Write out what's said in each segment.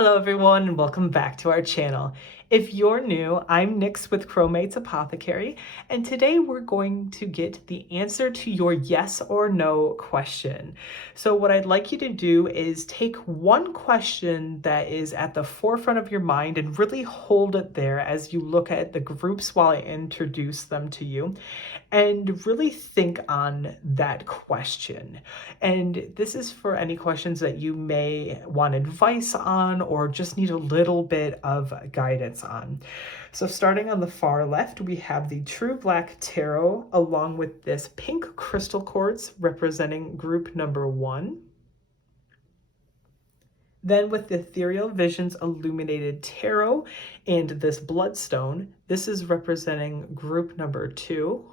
Hello everyone and welcome back to our channel. If you're new, I'm Nix with Chromate's Apothecary, and today we're going to get the answer to your yes or no question. So what I'd like you to do is take one question that is at the forefront of your mind and really hold it there as you look at the groups while I introduce them to you, and really think on that question. And this is for any questions that you may want advice on or just need a little bit of guidance on. So starting on the far left, we have the True Black Tarot along with this pink crystal quartz representing group number 1. Then with the Ethereal Visions Illuminated Tarot and this Bloodstone, this is representing group number 2.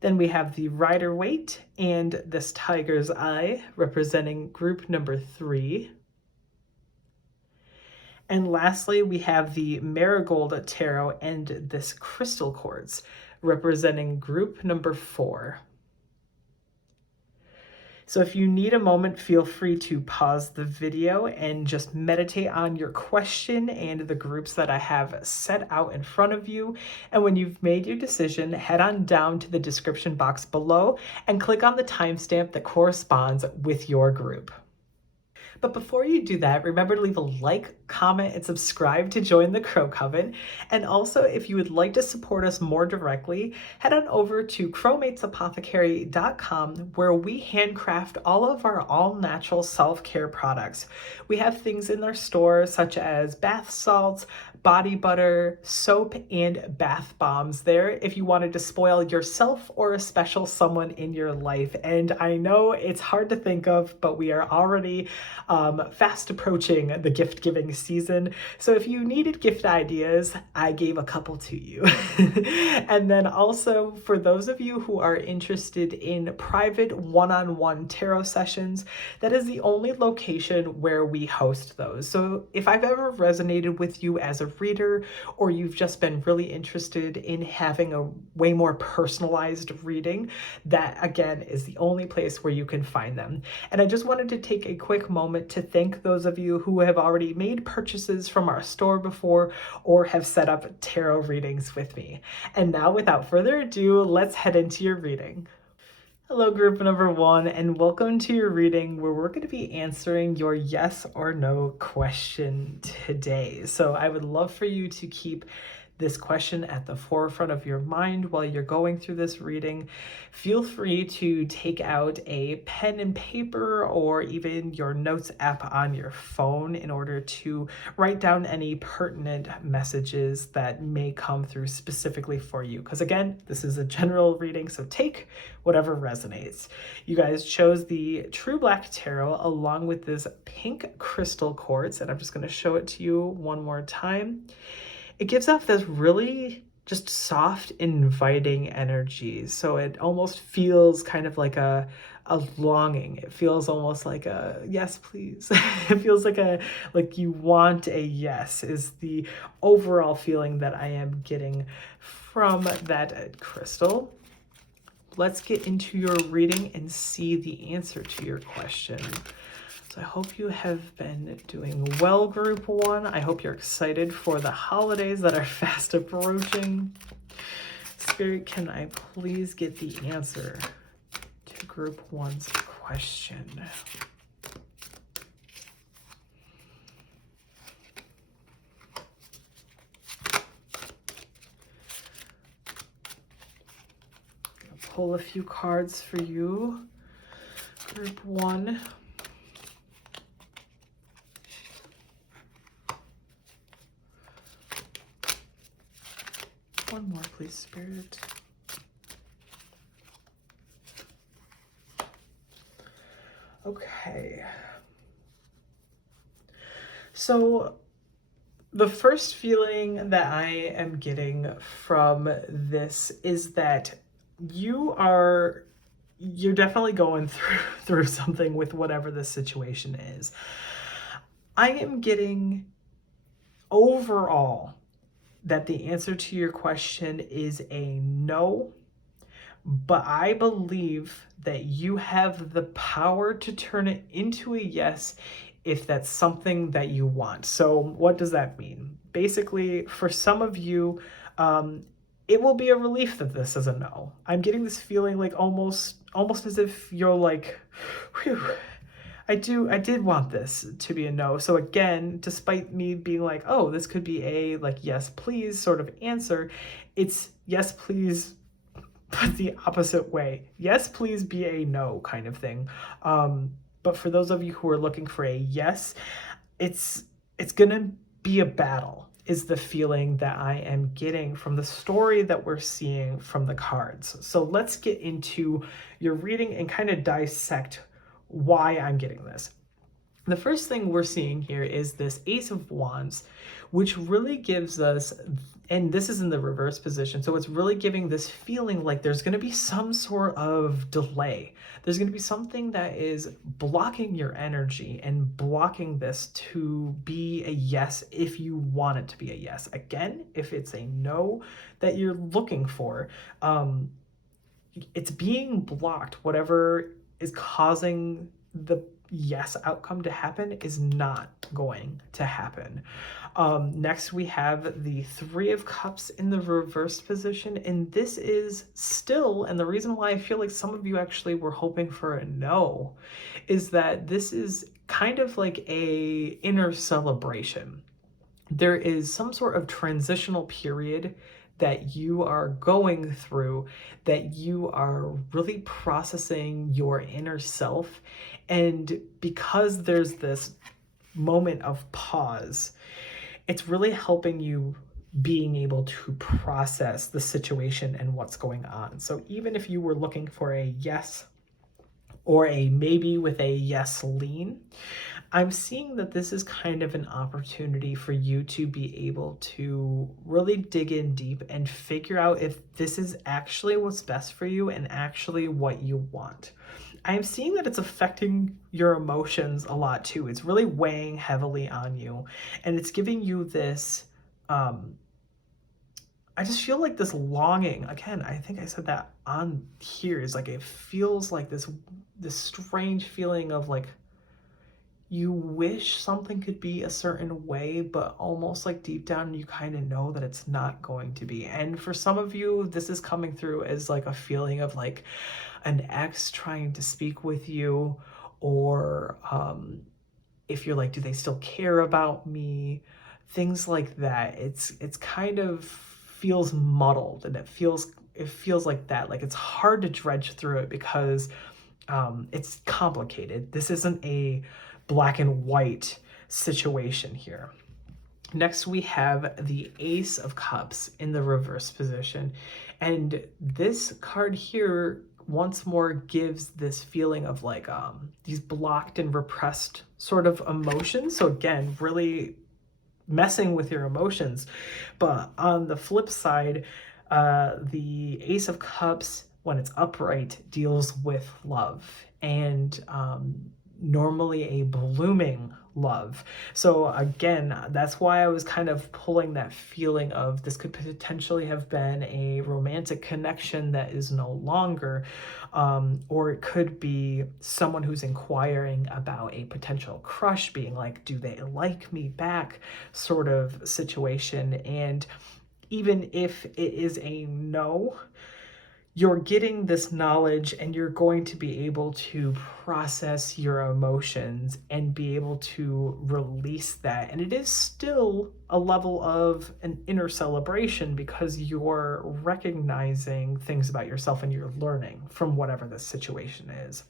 Then we have the Rider-Waite and this Tiger's Eye representing group number 3. And lastly, we have the Marigold Tarot and this Crystal Quartz representing group number 4. So if you need a moment, feel free to pause the video and just meditate on your question and the groups that I have set out in front of you. And when you've made your decision, head on down to the description box below and click on the timestamp that corresponds with your group. But before you do that, remember to leave a like, comment, and subscribe to join the Crow Coven. And also, if you would like to support us more directly, head on over to chromatesapothecary.com, where we handcraft all of our all-natural self-care products. We have things in our store such as bath salts, body butter, soap, and bath bombs there if you wanted to spoil yourself or a special someone in your life. And I know it's hard to think of, but we are already fast approaching the gift giving season. So if you needed gift ideas, I gave a couple to you. And then also for those of you who are interested in private one-on-one tarot sessions, that is the only location where we host those. So if I've ever resonated with you as a reader, or you've just been really interested in having a way more personalized reading, that again is the only place where you can find them. And I just wanted to take a quick moment to thank those of you who have already made purchases from our store before or have set up tarot readings with me. And now, without further ado, let's head into your reading. Hello, group number 1, and welcome to your reading where we're going to be answering your yes or no question today. So I would love for you to keep this question at the forefront of your mind while you're going through this reading. Feel free to take out a pen and paper or even your notes app on your phone in order to write down any pertinent messages that may come through specifically for you. Because again, this is a general reading, so take whatever resonates. You guys chose the True Black Tarot along with this pink crystal quartz, and I'm just going to show it to you one more time. It gives off this really just soft, inviting energy. So it almost feels kind of like a longing. It feels almost like a yes, please. It feels like you want a yes is the overall feeling that I am getting from that crystal. Let's get into your reading and see the answer to your question. So I hope you have been doing well, group 1. I hope you're excited for the holidays that are fast approaching. Spirit, can I please get the answer to group 1's question? I'll pull a few cards for you, group 1. One more, please, Spirit. Okay. So the first feeling that I am getting from this is that you're definitely going through something with whatever the situation is. I am getting overall that the answer to your question is a no, but I believe that you have the power to turn it into a yes if that's something that you want. So what does that mean? Basically, for some of you, it will be a relief that this is a no. I'm getting this feeling like almost as if you're like, whew, I did want this to be a no. So again, despite me being like, oh, this could be a like yes please sort of answer, it's yes please but the opposite way. Yes please be a no kind of thing. But for those of you who are looking for a yes, it's gonna be a battle, is the feeling that I am getting from the story that we're seeing from the cards. So let's get into your reading and kind of dissect why I'm getting this. The first thing we're seeing here is this Ace of Wands, which really gives us, and this is in the reverse position, so it's really giving this feeling like there's going to be some sort of delay. There's going to be something that is blocking your energy and blocking this to be a yes if you want it to be a yes. Again, if it's a no that you're looking for, it's being blocked. Whatever is causing the yes outcome to happen is not going to happen. Next, we have the Three of Cups in the reversed position, and this is still, and the reason why I feel like some of you actually were hoping for a no, is that this is kind of like a inner celebration. There is some sort of transitional period that you are going through, that you are really processing your inner self. And because there's this moment of pause, it's really helping you being able to process the situation and what's going on. So even if you were looking for a yes or a maybe with a yes lean, I'm seeing that this is kind of an opportunity for you to be able to really dig in deep and figure out if this is actually what's best for you and actually what you want. I'm seeing that it's affecting your emotions a lot too. It's really weighing heavily on you, and it's giving you this, I just feel like this longing. Again, I think I said that on here, is like it feels like this strange feeling of like you wish something could be a certain way, but almost like deep down you kind of know that it's not going to be. And for some of you, this is coming through as like a feeling of like an ex trying to speak with you, or if you're like, do they still care about me? Things like that. It's kind of feels muddled, and it feels like that. Like it's hard to dredge through it because it's complicated. This isn't a black and white situation here. Next, we have the Ace of Cups in the reverse position. And this card here once more gives this feeling of like these blocked and repressed sort of emotions. So again, really messing with your emotions. But on the flip side, the Ace of Cups, when it's upright, deals with love, and normally a blooming love. So again, that's why I was kind of pulling that feeling of this could potentially have been a romantic connection that is no longer, or it could be someone who's inquiring about a potential crush, being like, do they like me back sort of situation. And even if it is a no, you're getting this knowledge and you're going to be able to process your emotions and be able to release that. And it is still a level of an inner celebration because you're recognizing things about yourself and you're learning from whatever the situation is.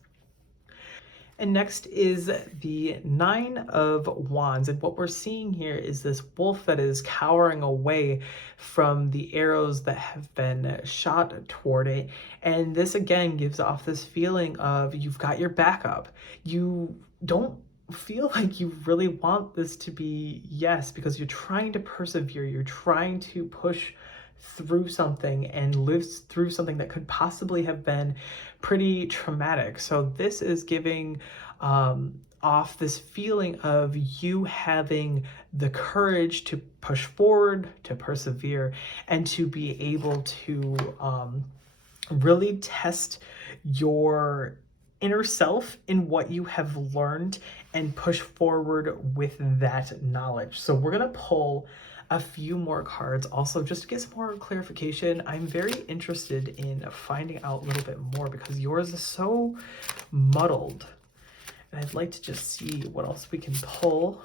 And next is the Nine of Wands. And what we're seeing here is this wolf that is cowering away from the arrows that have been shot toward it. And this again gives off this feeling of you've got your backup. You don't feel like you really want this to be yes, because you're trying to persevere. You're trying to push through something and live through something that could possibly have been pretty traumatic. So this is giving off this feeling of you having the courage to push forward, to persevere, and to be able to really test your inner self in what you have learned and push forward with that knowledge. So we're going to pull a few more cards also just to get some more clarification. I'm very interested in finding out a little bit more because yours is so muddled. And I'd like to just see what else we can pull.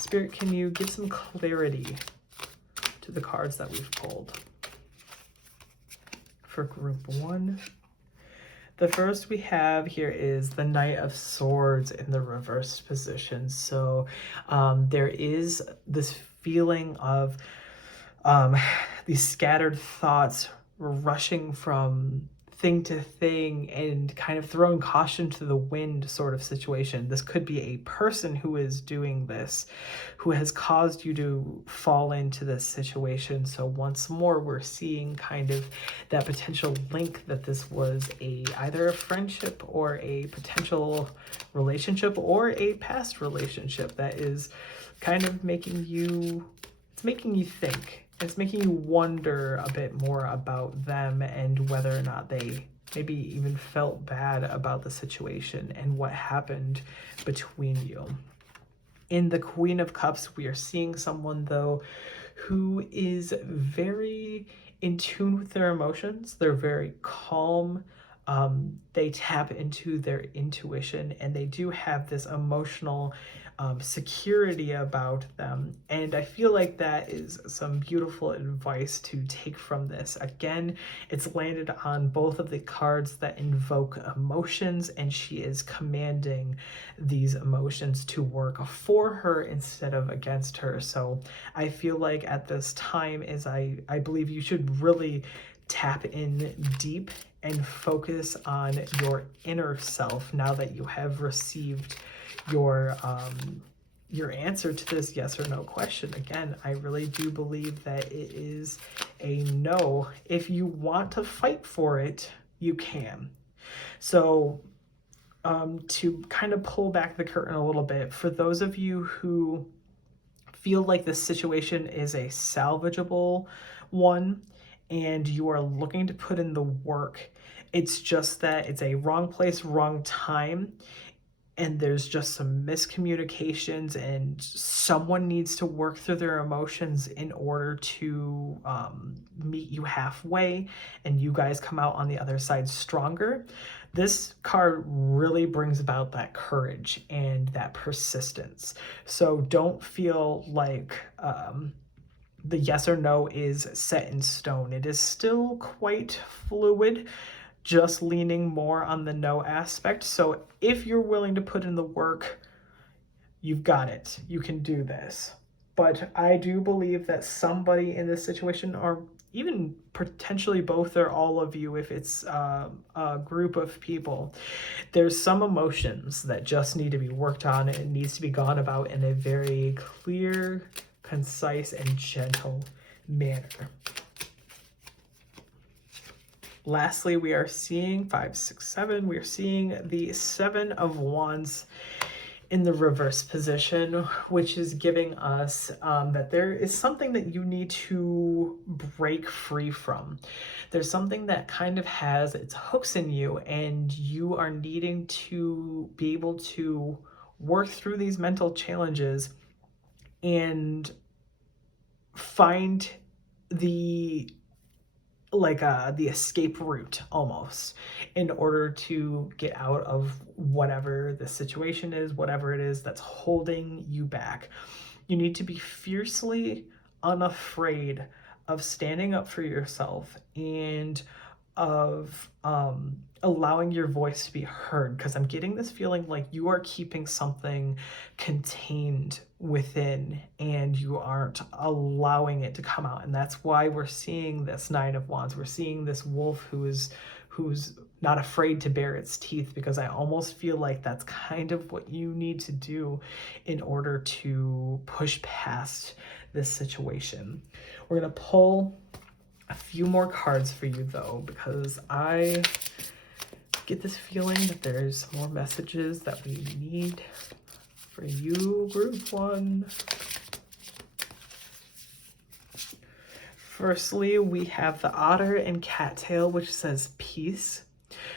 Spirit, can you give some clarity to the cards that we've pulled? For group 1. The first we have here is the Knight of Swords in the reversed position. So there is this feeling of these scattered thoughts rushing from thing to thing and kind of throwing caution to the wind sort of situation. This could be a person who is doing this, who has caused you to fall into this situation. So once more, we're seeing kind of that potential link that this was either a friendship or a potential relationship or a past relationship that is kind of making you think. It's making you wonder a bit more about them and whether or not they maybe even felt bad about the situation and what happened between you. In the Queen of Cups, we are seeing someone, though, who is very in tune with their emotions. They're very calm. They tap into their intuition, and they do have this emotional security about them. And I feel like that is some beautiful advice to take from this. Again, it's landed on both of the cards that invoke emotions, and she is commanding these emotions to work for her instead of against her. So I feel like at this time I believe you should really tap in deep and focus on your inner self now that you have received your answer to this yes or no question. Again, I really do believe that it is a no. If you want to fight for it, you can. So to kind of pull back the curtain a little bit, for those of you who feel like this situation is a salvageable one and you are looking to put in the work, it's just that it's a wrong place, wrong time, and there's just some miscommunications and someone needs to work through their emotions in order to meet you halfway and you guys come out on the other side stronger. This card really brings about that courage and that persistence. So don't feel like the yes or no is set in stone. It is still quite fluid, just leaning more on the no aspect. So if you're willing to put in the work, you've got it. You can do this. But I do believe that somebody in this situation, or even potentially both or all of you, if it's a group of people, there's some emotions that just need to be worked on. It needs to be gone about in a very clear, concise, and gentle manner. Lastly, we are seeing 5, 6, 7. We are seeing the 7 of Wands in the reverse position, which is giving us that there is something that you need to break free from. There's something that kind of has its hooks in you, and you are needing to be able to work through these mental challenges and find the escape route almost in order to get out of whatever the situation is, whatever it is that's holding you back. You need to be fiercely unafraid of standing up for yourself and of allowing your voice to be heard, because I'm getting this feeling like you are keeping something contained within and you aren't allowing it to come out. And that's why we're seeing this 9 of Wands. We're seeing this wolf who's not afraid to bare its teeth, because I almost feel like that's kind of what you need to do in order to push past this situation. We're going to pull a few more cards for you, though, because I get this feeling that there's more messages that we need for you, group 1. Firstly, we have the Otter and Cattail, which says peace.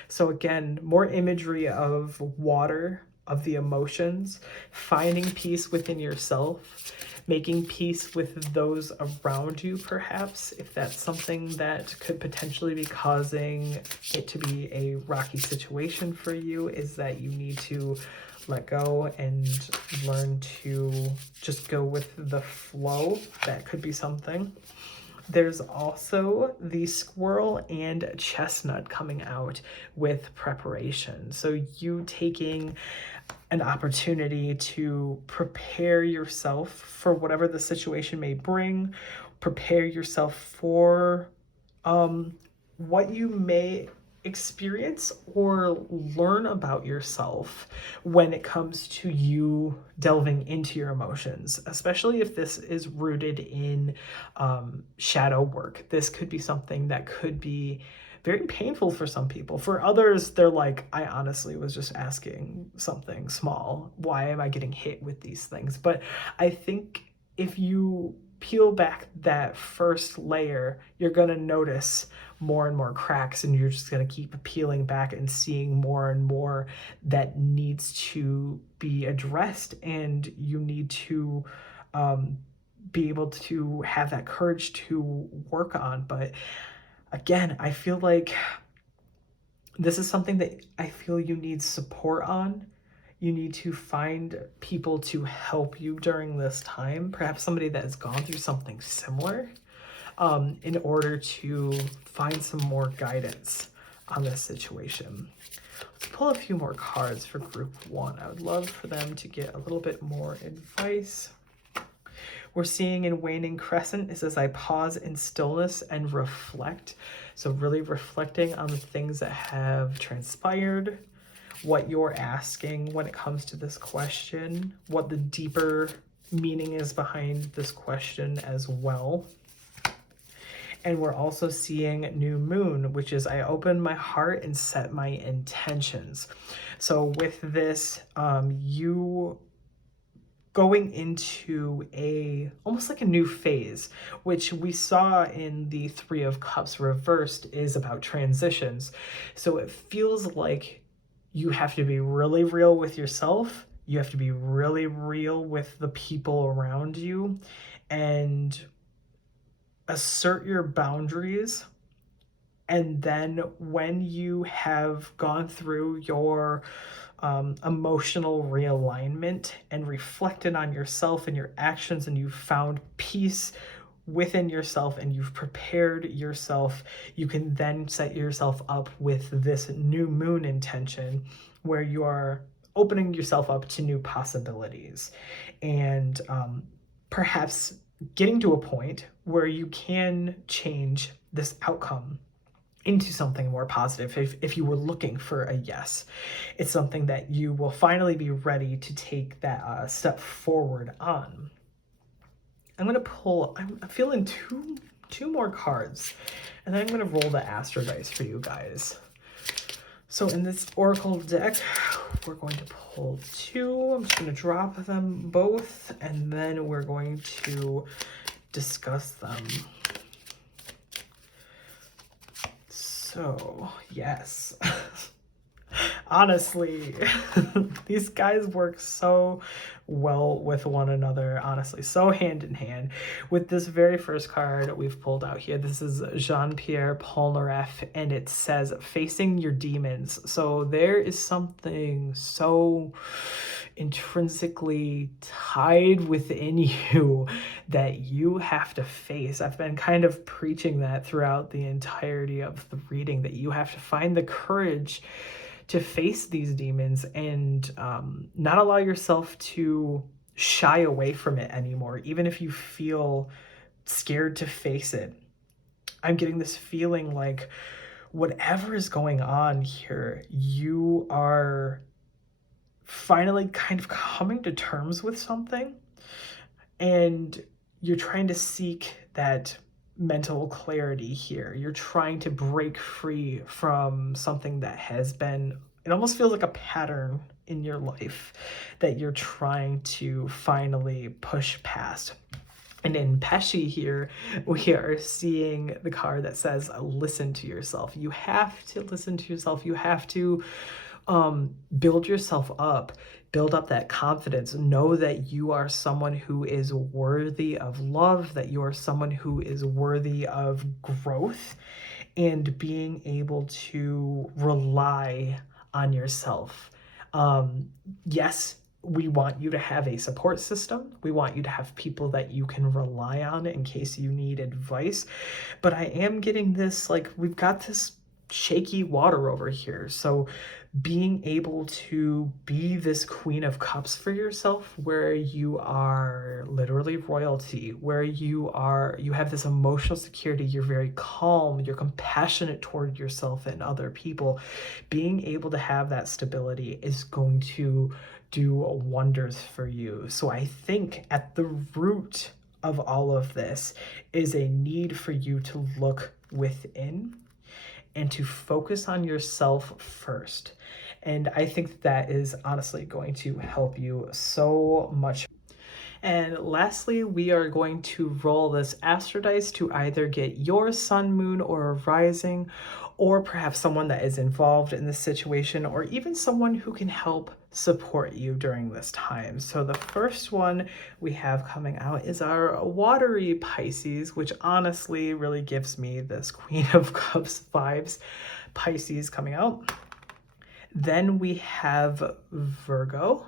So again, more imagery of water, of the emotions, finding peace within yourself, making peace with those around you, perhaps, if that's something that could potentially be causing it to be a rocky situation for you, is that you need to let go and learn to just go with the flow. That could be something. There's also the squirrel and chestnut coming out with preparation. So you taking an opportunity to prepare yourself for whatever the situation may bring, prepare yourself for what you may experience or learn about yourself when it comes to you delving into your emotions, especially if this is rooted in shadow work. This could be something that could be very painful for some people. For others, they're like, I honestly was just asking something small. Why am I getting hit with these things? But I think if you peel back that first layer, you're going to notice more and more cracks, and you're just going to keep peeling back and seeing more and more that needs to be addressed, and you need to be able to have that courage to work on. But again, I feel like this is something that I feel you need support on. You need to find people to help you during this time, perhaps somebody that has gone through something similar, in order to find some more guidance on this situation. Let's pull a few more cards for group one. I would love for them to get a little bit more advice. We're seeing in Waning Crescent, it says, I pause in stillness and reflect. So really reflecting on the things that have transpired, what you're asking when it comes to this question, what the deeper meaning is behind this question as well. And we're also seeing new moon, which is I open my heart and set my intentions. So with this, you going into almost like a new phase, which we saw in the Three of Cups reversed is about transitions. So it feels like you have to be really real with yourself. You have to be really real with the people around you and assert your boundaries. And then when you have gone through your emotional realignment and reflected on yourself and your actions, and you've found peace within yourself and you've prepared yourself, you can then set yourself up with this new moon intention where you are opening yourself up to new possibilities, and perhaps getting to a point where you can change this outcome into something more positive. If you were looking for a yes, it's something that you will finally be ready to take that step forward on. I'm feeling two more cards, and then I'm gonna roll the Astro Dice for you guys. So in this Oracle deck, we're going to pull two. I'm just gonna drop them both, and then we're going to discuss them. So, yes. Honestly, these guys work so well with one another, honestly, so hand in hand. With this very first card we've pulled out here, this is Jean-Pierre Polnareff, and it says, facing your demons. So there is something so intrinsically tied within you that you have to face. I've been kind of preaching that throughout the entirety of the reading, that you have to find the courage to face these demons and not allow yourself to shy away from it anymore, even if you feel scared to face it. I'm getting this feeling like whatever is going on here, you are finally kind of coming to terms with something, and you're trying to seek that mental clarity here. You're trying to break free from something that has been, it almost feels like a pattern in your life that you're trying to finally push past. And in Pesci here, we are seeing the card that says, listen to yourself. You have to listen to yourself. You have to build yourself up, build up that confidence. Know that you are someone who is worthy of love, that you are someone who is worthy of growth, and being able to rely on yourself. Yes, we want you to have a support system. We want you to have people that you can rely on in case you need advice. But I am getting this, like, we've got this shaky water over here. So being able to be this Queen of Cups for yourself, where you are literally royalty, where you have this emotional security, you're very calm, you're compassionate toward yourself and other people. Being able to have that stability is going to do wonders for you. So I think at the root of all of this is a need for you to look within and to focus on yourself first. And I think that is honestly going to help you so much. And lastly, we are going to roll this astro dice to either get your sun, moon, or rising, or perhaps someone that is involved in this situation, or even someone who can help support you during this time. So the first one we have coming out is our watery Pisces, which honestly really gives me this Queen of Cups vibes. Pisces coming out. Then we have Virgo.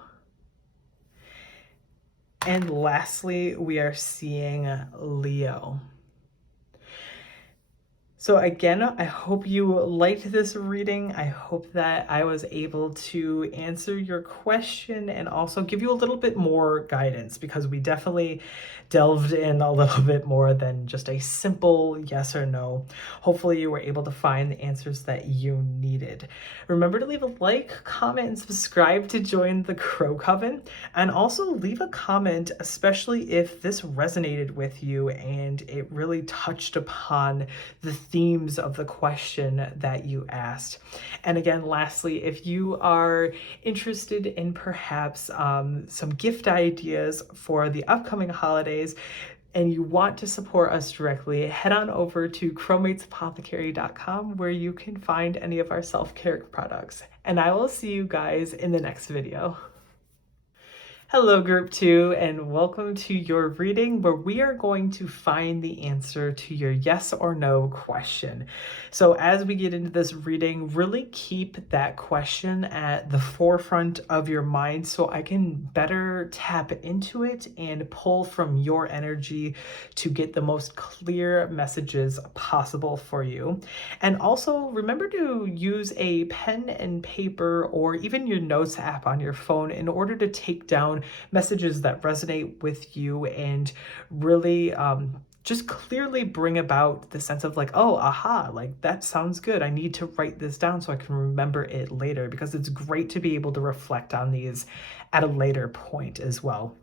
And lastly, we are seeing Leo. So again, I hope you liked this reading. I hope that I was able to answer your question and also give you a little bit more guidance, because we definitely delved in a little bit more than just a simple yes or no. Hopefully you were able to find the answers that you needed. Remember to leave a like, comment, and subscribe to join the Crow Coven. And also leave a comment, especially if this resonated with you and it really touched upon the themes of the question that you asked. And again, lastly, if you are interested in perhaps some gift ideas for the upcoming holidays, and you want to support us directly, head on over to crowmatesapothecary.com, where you can find any of our self-care products. And I will see you guys in the next video. Hello, Group 2, and welcome to your reading, where we are going to find the answer to your yes or no question. So as we get into this reading, really keep that question at the forefront of your mind so I can better tap into it and pull from your energy to get the most clear messages possible for you. And also remember to use a pen and paper or even your notes app on your phone in order to take down messages that resonate with you and really just clearly bring about the sense of like, oh, aha, like that sounds good. I need to write this down so I can remember it later, because it's great to be able to reflect on these at a later point as well.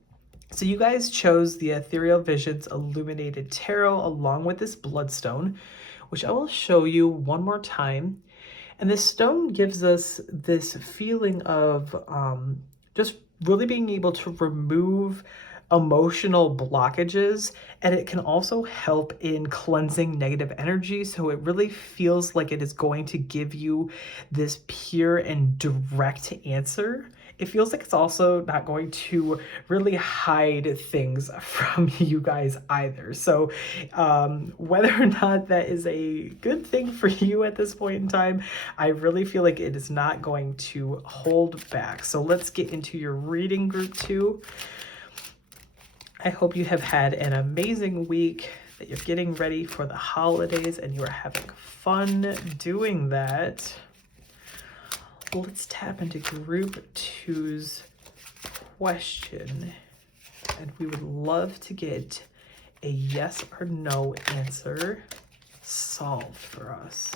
So you guys chose the Ethereal Visions Illuminated Tarot along with this Bloodstone, which I will show you one more time. And this stone gives us this feeling of just really being able to remove emotional blockages, and it can also help in cleansing negative energy. So it really feels like it is going to give you this pure and direct answer. It feels like it's also not going to really hide things from you guys either. So whether or not that is a good thing for you at this point in time, I really feel like it is not going to hold back. So let's get into your reading, Group 2. I hope you have had an amazing week, that you're getting ready for the holidays and you are having fun doing that. Let's tap into Group 2's question, and we would love to get a yes or no answer solved for us.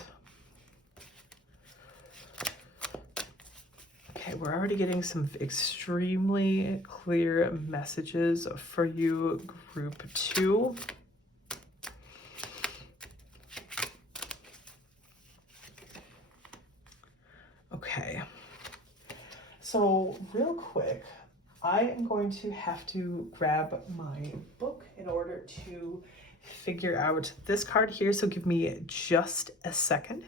Okay, we're already getting some extremely clear messages for you, Group 2. Okay, so real quick, I am going to have to grab my book in order to figure out this card here, so give me just a second.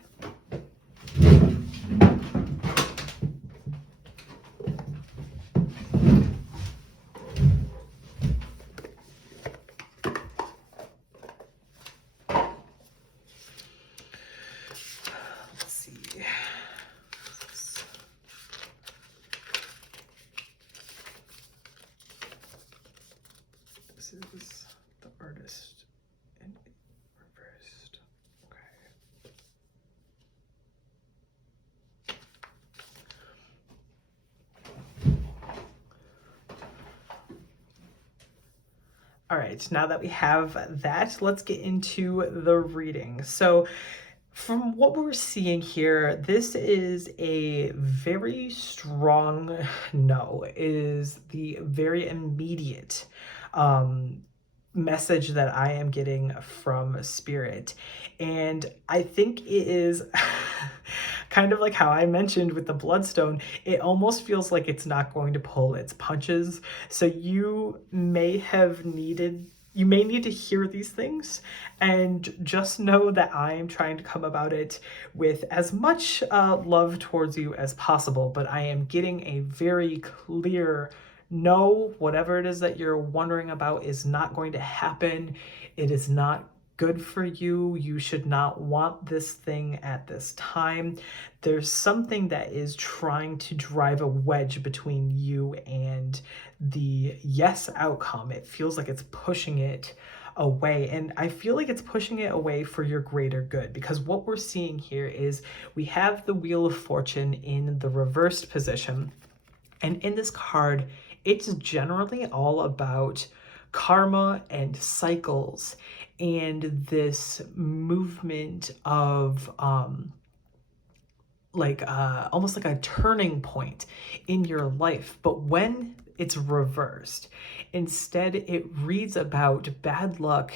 Let's see. This is the artist in reversed. Okay. All right, now that we have that, let's get into the reading. So from what we're seeing here, this is a very strong no, is the very immediate message that I am getting from Spirit. And I think it is kind of like how I mentioned with the Bloodstone, it almost feels like it's not going to pull its punches. So you may need to hear these things, and just know that I am trying to come about it with as much love towards you as possible, but I am getting a very clear no, whatever it is that you're wondering about is not going to happen. It is not good for you. You should not want this thing at this time. There's something that is trying to drive a wedge between you and the yes outcome. It feels like it's pushing it away, and I feel like it's pushing it away for your greater good, because what we're seeing here is we have the Wheel of Fortune in the reversed position, and in this card it's generally all about karma and cycles and this movement of almost like a turning point in your life. But when it's reversed, instead it reads about bad luck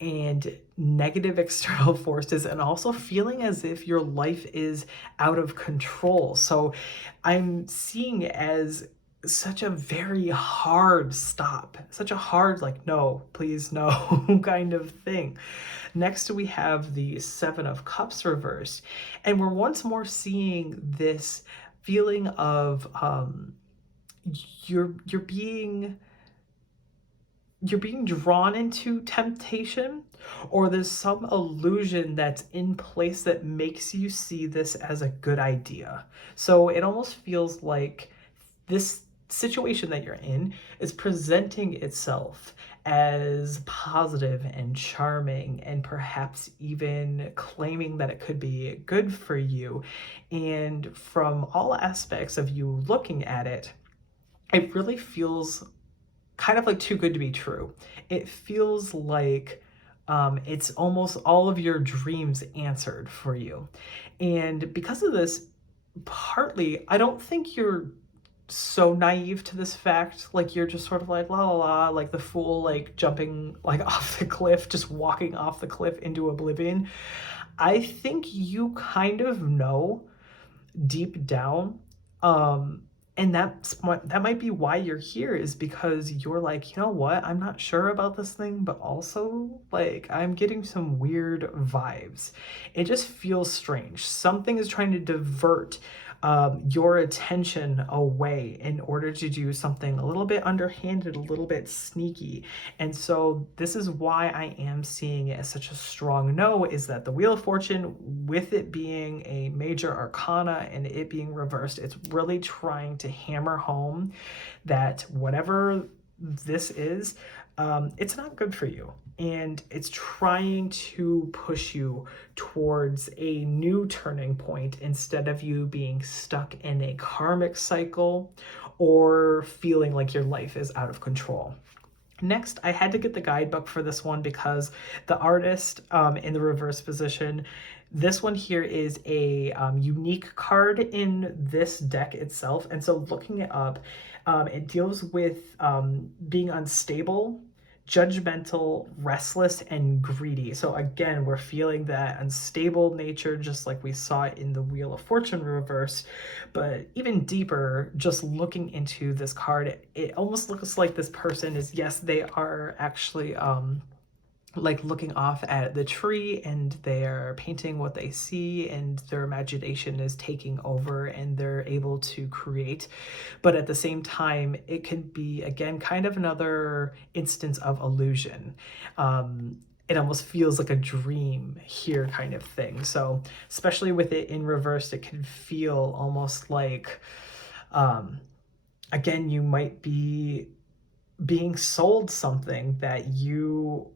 and negative external forces, and also feeling as if your life is out of control. So I'm seeing it as such a very hard stop, such a hard, like, no, please, no kind of thing. Next, we have the Seven of Cups reversed, and we're once more seeing this feeling of you're being drawn into temptation, or there's some illusion that's in place that makes you see this as a good idea. So it almost feels like this situation that you're in is presenting itself as positive and charming, and perhaps even claiming that it could be good for you. And from all aspects of you looking at it, it really feels kind of like too good to be true. It feels like it's almost all of your dreams answered for you. And because of this, partly, I don't think you're so naive to this fact. Like, you're just sort of like la la la, like the fool, like jumping like off the cliff, just walking off the cliff into oblivion. I think you kind of know deep down, and that might be why you're here, is because you're like, you know what, I'm not sure about this thing, but also like I'm getting some weird vibes. It just feels strange. Something is trying to divert your attention away in order to do something a little bit underhanded, a little bit sneaky. And so this is why I am seeing it as such a strong no, is that the Wheel of Fortune, with it being a major arcana and it being reversed, it's really trying to hammer home that whatever this is, it's not good for you. And it's trying to push you towards a new turning point, instead of you being stuck in a karmic cycle or feeling like your life is out of control. Next, I had to get the guidebook for this one because the artist in the reverse position, this one here is a unique card in this deck itself. And so looking it up, it deals with being unstable judgmental, restless, and greedy. So again, we're feeling that unstable nature, just like we saw it in the Wheel of Fortune reverse. But even deeper, just looking into this card, it almost looks like this person is, yes, they are actually like looking off at the tree, and they're painting what they see, and their imagination is taking over and they're able to create. But at the same time, it could be, again, kind of another instance of illusion. It almost feels like a dream here kind of thing. So especially with it in reverse, it can feel almost like, again, you might be being sold something that you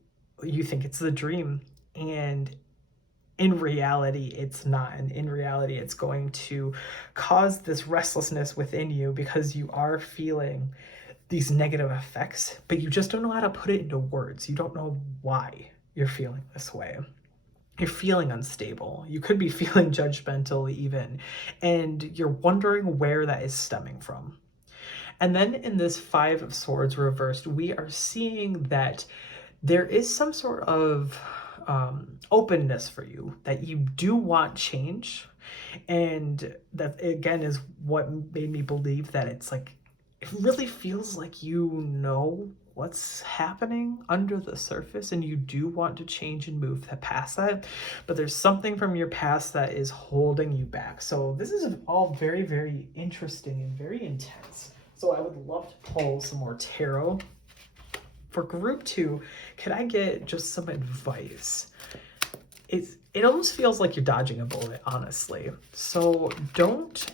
think it's the dream, and in reality it's not. And in reality it's going to cause this restlessness within you because you are feeling these negative effects, but you just don't know how to put it into words. You don't know why you're feeling this way. You're feeling unstable. You could be feeling judgmental even, and you're wondering where that is stemming from. And then in this Five of Swords reversed, we are seeing that there is some sort of openness for you, that you do want change. And that, again, is what made me believe that it's like, it really feels like you know what's happening under the surface and you do want to change and move past that, but there's something from your past that is holding you back. So this is all very, very interesting and very intense. So I would love to pull some more tarot. For group 2, can I get just some advice? It almost feels like you're dodging a bullet, honestly. So don't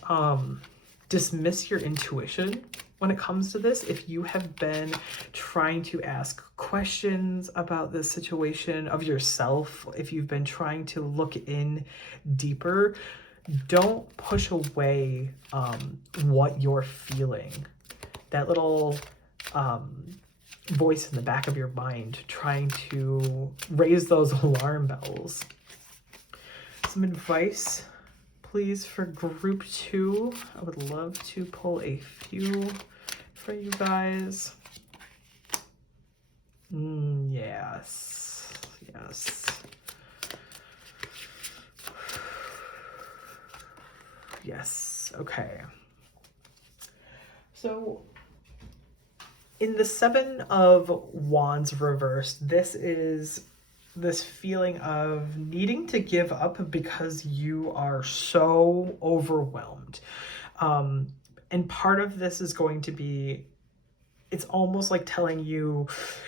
dismiss your intuition when it comes to this. If you have been trying to ask questions about this situation of yourself, if you've been trying to look in deeper, don't push away what you're feeling. That little voice in the back of your mind trying to raise those alarm bells. Some advice, please, for group 2. I would love to pull a few for you guys. Yes. Yes. Okay. So in the Seven of Wands reversed, this is this feeling of needing to give up because you are so overwhelmed. And part of this is going to be, it's almost like telling you,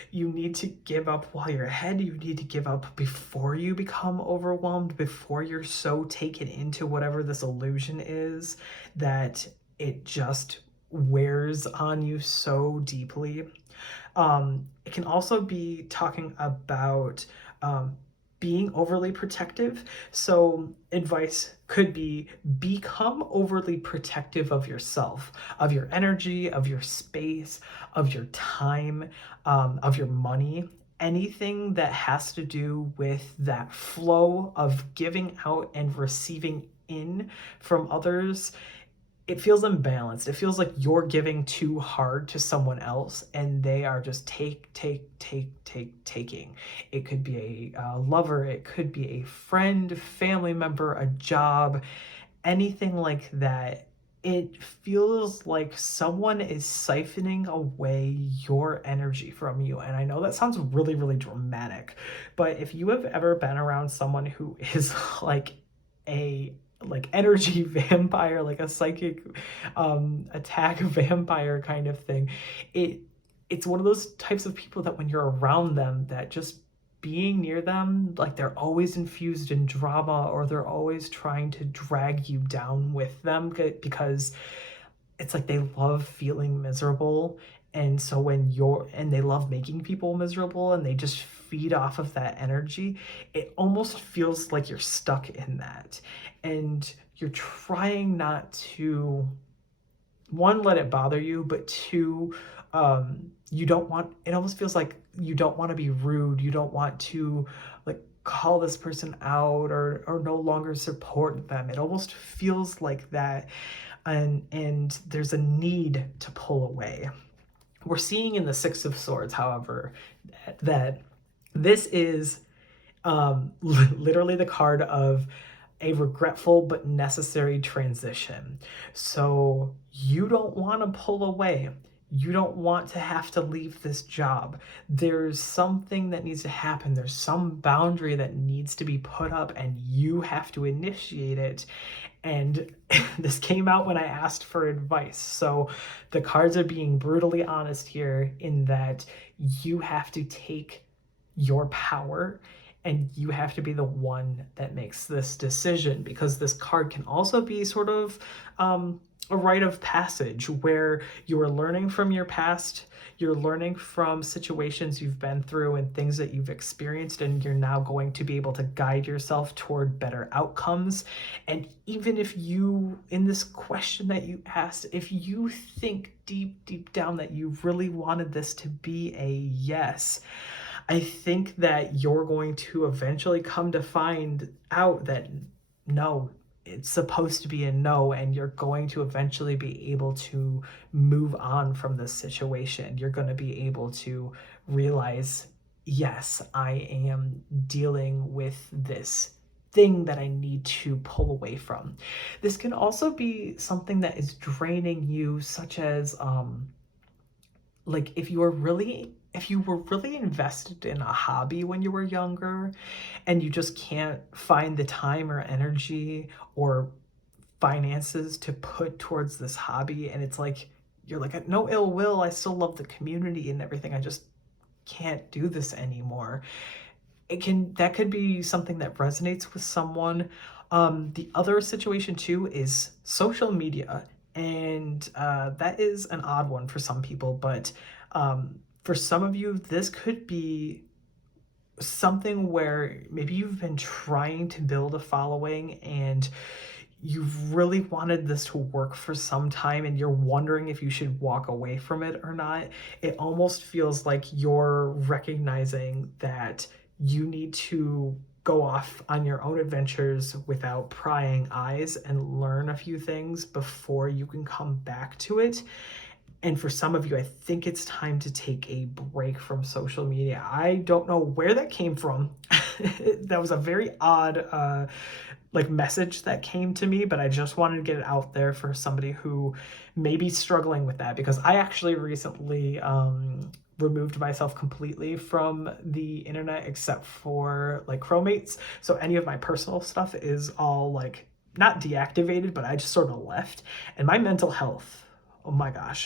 you need to give up while you're ahead. You need to give up before you become overwhelmed, before you're so taken into whatever this illusion is that it just wears on you so deeply. It can also be talking about being overly protective. So advice could be, become overly protective of yourself, of your energy, of your space, of your time, of your money. Anything that has to do with that flow of giving out and receiving in from others, it feels imbalanced. It feels like you're giving too hard to someone else and they are just taking. It could be a lover, it could be a friend, family member, a job, anything like that. It feels like someone is siphoning away your energy from you. And I know that sounds really, really dramatic, but if you have ever been around someone who is like a energy vampire, like a psychic attack vampire kind of thing, it's one of those types of people that when you're around them, that just being near them, like they're always infused in drama, or they're always trying to drag you down with them, because it's like they love feeling miserable. And so and they love making people miserable, and they just feed off of that energy. It almost feels like you're stuck in that, and you're trying not to, one, let it bother you, but two, you don't want, it almost feels like you don't want to be rude. You don't want to like call this person out, or no longer support them. It almost feels like that. And there's a need to pull away. We're seeing in the Six of Swords, however, that this is literally the card of a regretful but necessary transition. So you don't want to pull away. You don't want to have to leave this job. There's something that needs to happen. There's some boundary that needs to be put up, and you have to initiate it. And this came out when I asked for advice. So the cards are being brutally honest here in that you have to take your power and you have to be the one that makes this decision, because this card can also be sort of a rite of passage where you are learning from your past, you're learning from situations you've been through and things that you've experienced, and you're now going to be able to guide yourself toward better outcomes. And even if you, in this question that you asked, if you think deep down that you really wanted this to be a yes, I think that you're going to eventually come to find out that no, it's supposed to be a no, and you're going to eventually be able to move on from this situation. You're going to be able to realize, yes, I am dealing with this thing that I need to pull away from. This can also be something that is draining you, such as like if you were really invested in a hobby when you were younger and you just can't find the time or energy or finances to put towards this hobby, and it's like you're like, no ill will, I still love the community and everything, I just can't do this anymore. That could be something that resonates with someone. The other situation too is social media, and that is an odd one for some people, but for some of you, this could be something where maybe you've been trying to build a following and you've really wanted this to work for some time and you're wondering if you should walk away from it or not. It almost feels like you're recognizing that you need to go off on your own adventures without prying eyes and learn a few things before you can come back to it. And for some of you, I think it's time to take a break from social media. I don't know where that came from. That was a very odd like message that came to me, but I just wanted to get it out there for somebody who may be struggling with that, because I actually recently removed myself completely from the internet except for like Chromates. So any of my personal stuff is all like not deactivated, but I just sort of left. And my mental health, oh my gosh,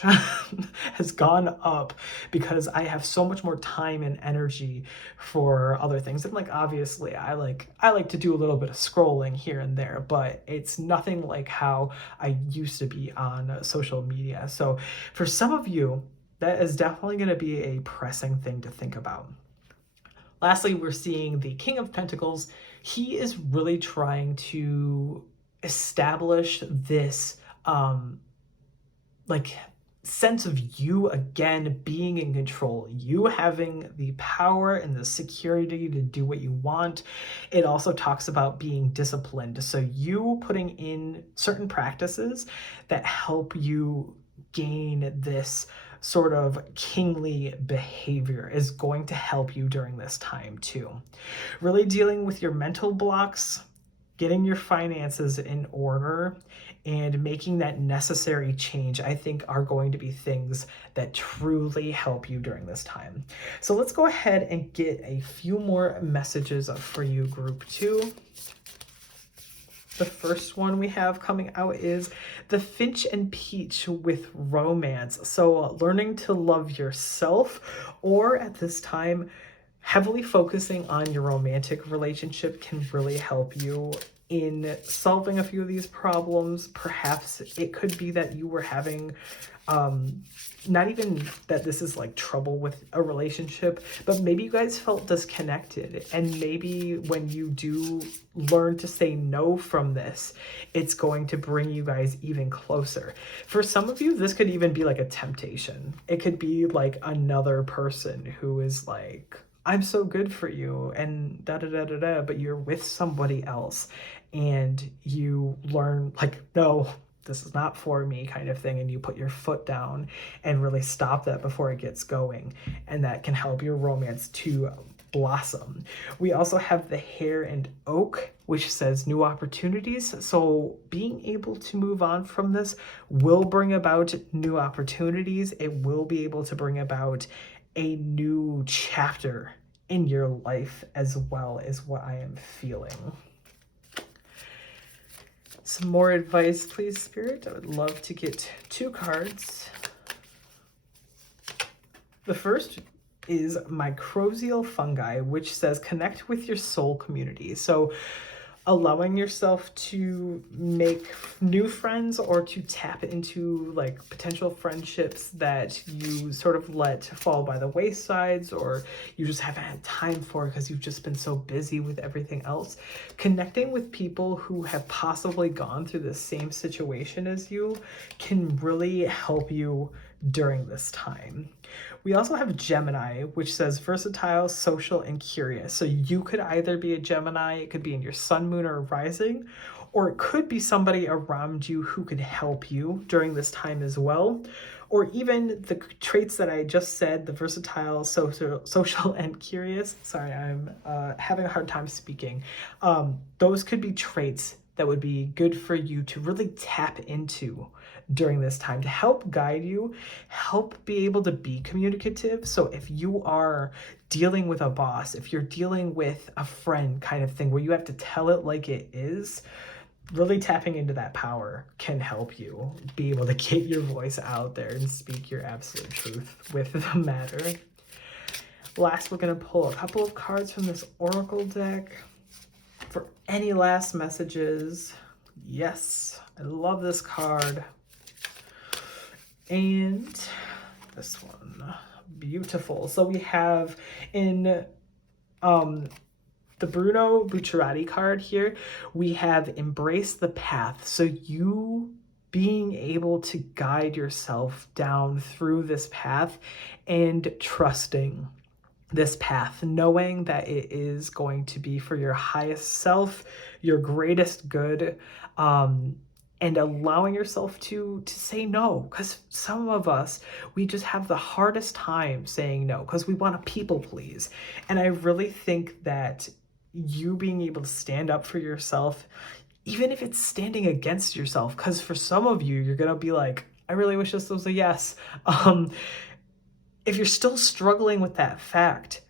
has gone up because I have so much more time and energy for other things. And like obviously I like to do a little bit of scrolling here and there, but it's nothing like how I used to be on social media. So for some of you, that is definitely going to be a pressing thing to think about. Lastly, we're seeing the King of Pentacles. He is really trying to establish this like sense of you again being in control, you having the power and the security to do what you want. It also talks about being disciplined. So you putting in certain practices that help you gain this sort of kingly behavior is going to help you during this time too. Really dealing with your mental blocks, getting your finances in order, and making that necessary change, I think are going to be things that truly help you during this time. So let's go ahead and get a few more messages for you, group 2. The first one we have coming out is the Finch and Peach with romance. So learning to love yourself, or at this time, heavily focusing on your romantic relationship can really help you in solving a few of these problems. Perhaps it could be that you were having not even that this is like trouble with a relationship, but maybe you guys felt disconnected, and maybe when you do learn to say no from this, it's going to bring you guys even closer. For some of you, this could even be like a temptation. It could be like another person who is like, I'm so good for you and da da da da da, but you're with somebody else and you learn like, no, this is not for me kind of thing, and you put your foot down and really stop that before it gets going, and that can help your romance to blossom. We also have the Hare and Oak, which says new opportunities. So being able to move on from this will bring about new opportunities. It will be able to bring about a new chapter in your life, as well as what I am feeling. Some more advice, please, Spirit. I would love to get 2 cards. The first is mycorrhizal fungi, which says connect with your soul community. So allowing yourself to make new friends, or to tap into like potential friendships that you sort of let fall by the waysides, or you just haven't had time for because you've just been so busy with everything else. Connecting with people who have possibly gone through the same situation as you can really help you during this time. We also have Gemini, which says versatile, social, and curious. So you could either be a Gemini, it could be in your sun, moon, or rising, or it could be somebody around you who could help you during this time as well. Or even the traits that I just said, the versatile, social, and curious. Sorry, I'm having a hard time speaking. Those could be traits that would be good for you to really tap into during this time to help guide you, help be able to be communicative. So if you are dealing with a boss, if you're dealing with a friend kind of thing where you have to tell it like it is, really tapping into that power can help you be able to get your voice out there and speak your absolute truth with the matter. Last, we're going to pull a couple of cards from this Oracle deck for any last messages. Yes, I love this card. And this one, beautiful. So we have in the Bruno Bucciarati card here, we have embrace the path. So you being able to guide yourself down through this path and trusting this path, knowing that it is going to be for your highest self, your greatest good, and allowing yourself to say no. Because some of us, we just have the hardest time saying no because we want to people please. And I really think that you being able to stand up for yourself, even if it's standing against yourself, because for some of you, you're going to be like, I really wish this was a yes. If you're still struggling with that fact,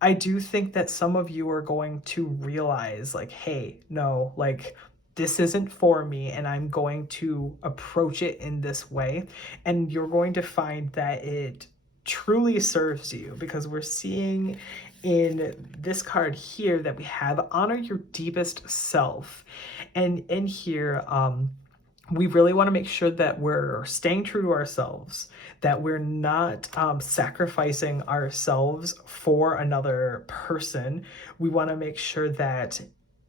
I do think that some of you are going to realize like, hey, no, like this isn't for me, and I'm going to approach it in this way. And you're going to find that it truly serves you, because we're seeing in this card here that we have honor your deepest self. And in here, we really want to make sure that we're staying true to ourselves, that we're not sacrificing ourselves for another person. We want to make sure that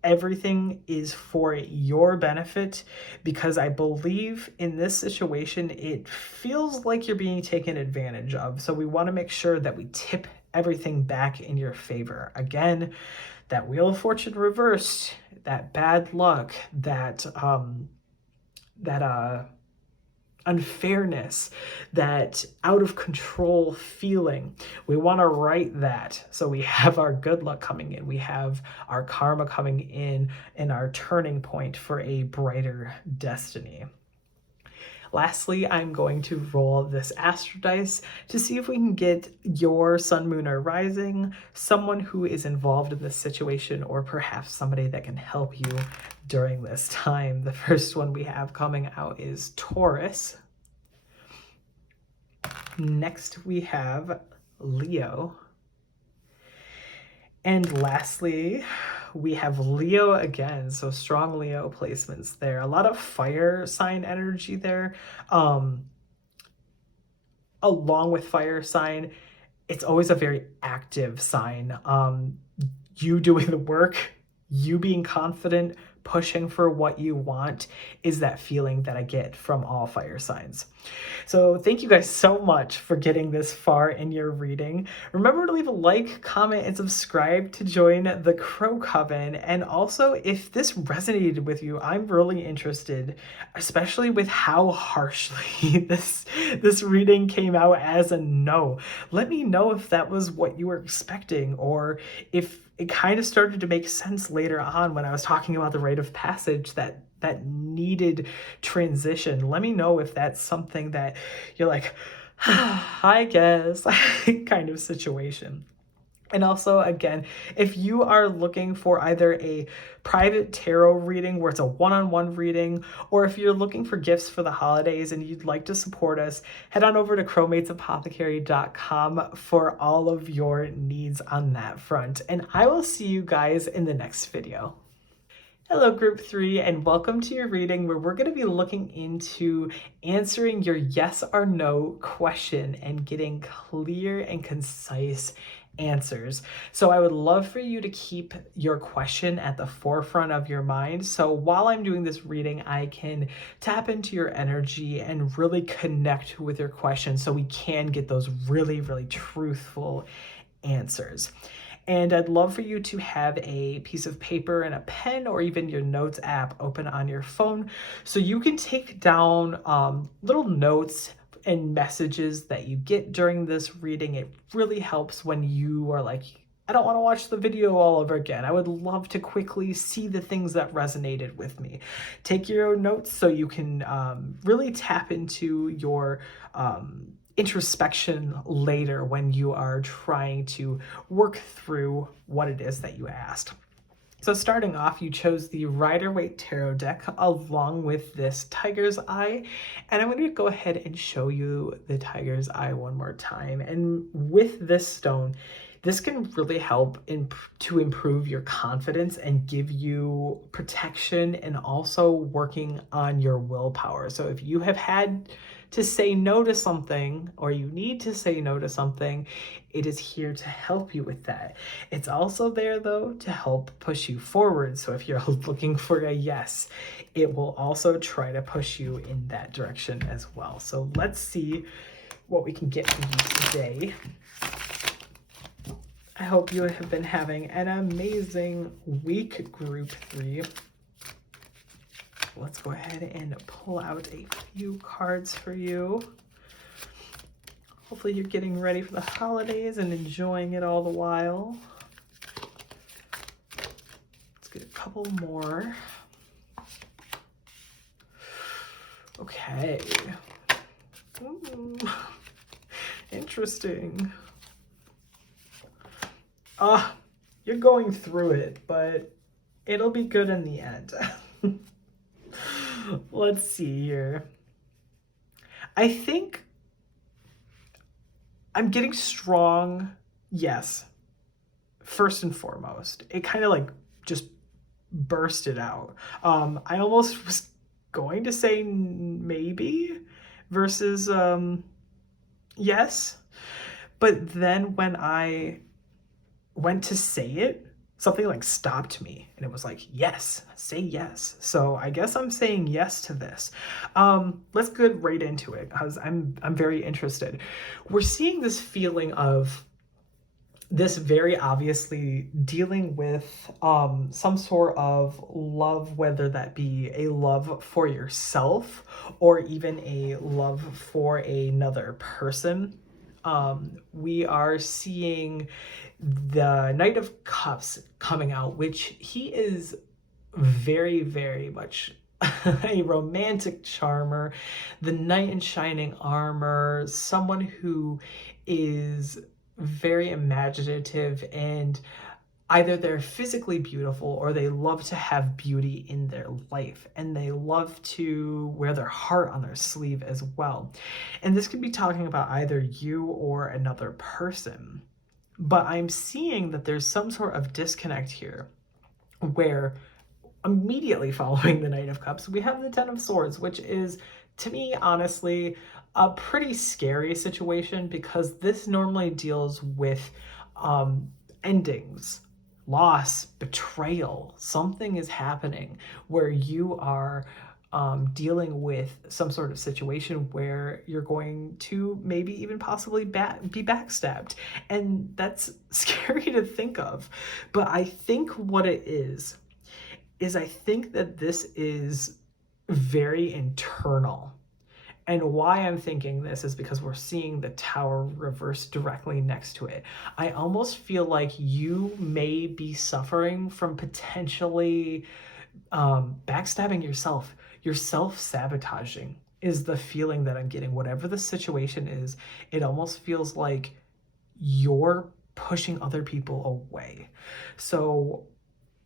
everything is for your benefit, because I believe in this situation, it feels like you're being taken advantage of. So we want to make sure that we tip everything back in your favor. Again, that Wheel of Fortune reversed, that bad luck, that unfairness, that out of control feeling. We want to right that. So we have our good luck coming in, we have our karma coming in, and our turning point for a brighter destiny. Lastly, I'm going to roll this astro dice to see if we can get your sun, moon, or rising, someone who is involved in this situation, or perhaps somebody that can help you during this time. The first one we have coming out is Taurus. Next, we have Leo. And lastly, we have Leo again. So strong Leo placements there. A lot of fire sign energy there. Along with fire sign, it's always a very active sign. You doing the work, you being confident, pushing for what you want is that feeling that I get from all fire signs. So thank you guys so much for getting this far in your reading. Remember to leave a like, comment, and subscribe to join the Crow Coven. And also, if this resonated with you, I'm really interested, especially with how harshly this reading came out as a no. Let me know if that was what you were expecting, or if it kind of started to make sense later on when I was talking about the rite of passage that needed transition. Let me know if that's something that you're like, I guess, kind of situation. And also, again, if you are looking for either a private tarot reading where it's a one-on-one reading, or if you're looking for gifts for the holidays and you'd like to support us, head on over to crowmatesapothecary.com for all of your needs on that front. And I will see you guys in the next video. Hello, Group 3, and welcome to your reading where we're going to be looking into answering your yes or no question and getting clear and concise answers. So I would love for you to keep your question at the forefront of your mind. So while I'm doing this reading, I can tap into your energy and really connect with your question so we can get those really, really truthful answers. And I'd love for you to have a piece of paper and a pen, or even your notes app open on your phone so you can take down little notes and messages that you get during this reading. It really helps when you are like, I don't want to watch the video all over again. I would love to quickly see the things that resonated with me. Take your notes so you can really tap into your introspection later when you are trying to work through what it is that you asked. So starting off, you chose the Rider-Waite Tarot deck along with this Tiger's Eye. And I'm going to go ahead and show you the Tiger's Eye one more time. And with this stone, this can really help to improve your confidence and give you protection, and also working on your willpower. So if you have had to say no to something, or you need to say no to something, it is here to help you with that. It's also there though to help push you forward. So if you're looking for a yes, it will also try to push you in that direction as well. So let's see what we can get for you today. I hope you have been having an amazing week, Group 3. Let's go ahead and pull out a few cards for you. Hopefully you're getting ready for the holidays and enjoying it all the while. Let's get a couple more. Okay. Ooh. Interesting. You're going through it, but it'll be good in the end. Let's see here. I think I'm getting strong yes. First and foremost, it kind of like just bursted out. I almost was going to say maybe versus yes, but then when I went to say it, something like stopped me, and it was like, yes, say yes. So I guess I'm saying yes to this. Let's get right into it, because I'm very interested. We're seeing this feeling of this very obviously dealing with some sort of love, whether that be a love for yourself or even a love for another person. We are seeing the Knight of Cups coming out, which he is very, very much a romantic charmer, the knight in shining armor, someone who is very imaginative, and either they're physically beautiful or they love to have beauty in their life, and they love to wear their heart on their sleeve as well. And this could be talking about either you or another person. But I'm seeing that there's some sort of disconnect here where immediately following the Knight of Cups, we have the Ten of Swords, which is, to me, honestly, a pretty scary situation, because this normally deals with endings, loss, betrayal. Something is happening where you are dealing with some sort of situation where you're going to maybe even possibly be backstabbed. And that's scary to think of. But I think what it is I think that this is very internal. And why I'm thinking this is because we're seeing the tower reverse directly next to it. I almost feel like you may be suffering from potentially backstabbing yourself. You're self-sabotaging is the feeling that I'm getting. Whatever the situation is, it almost feels like you're pushing other people away. So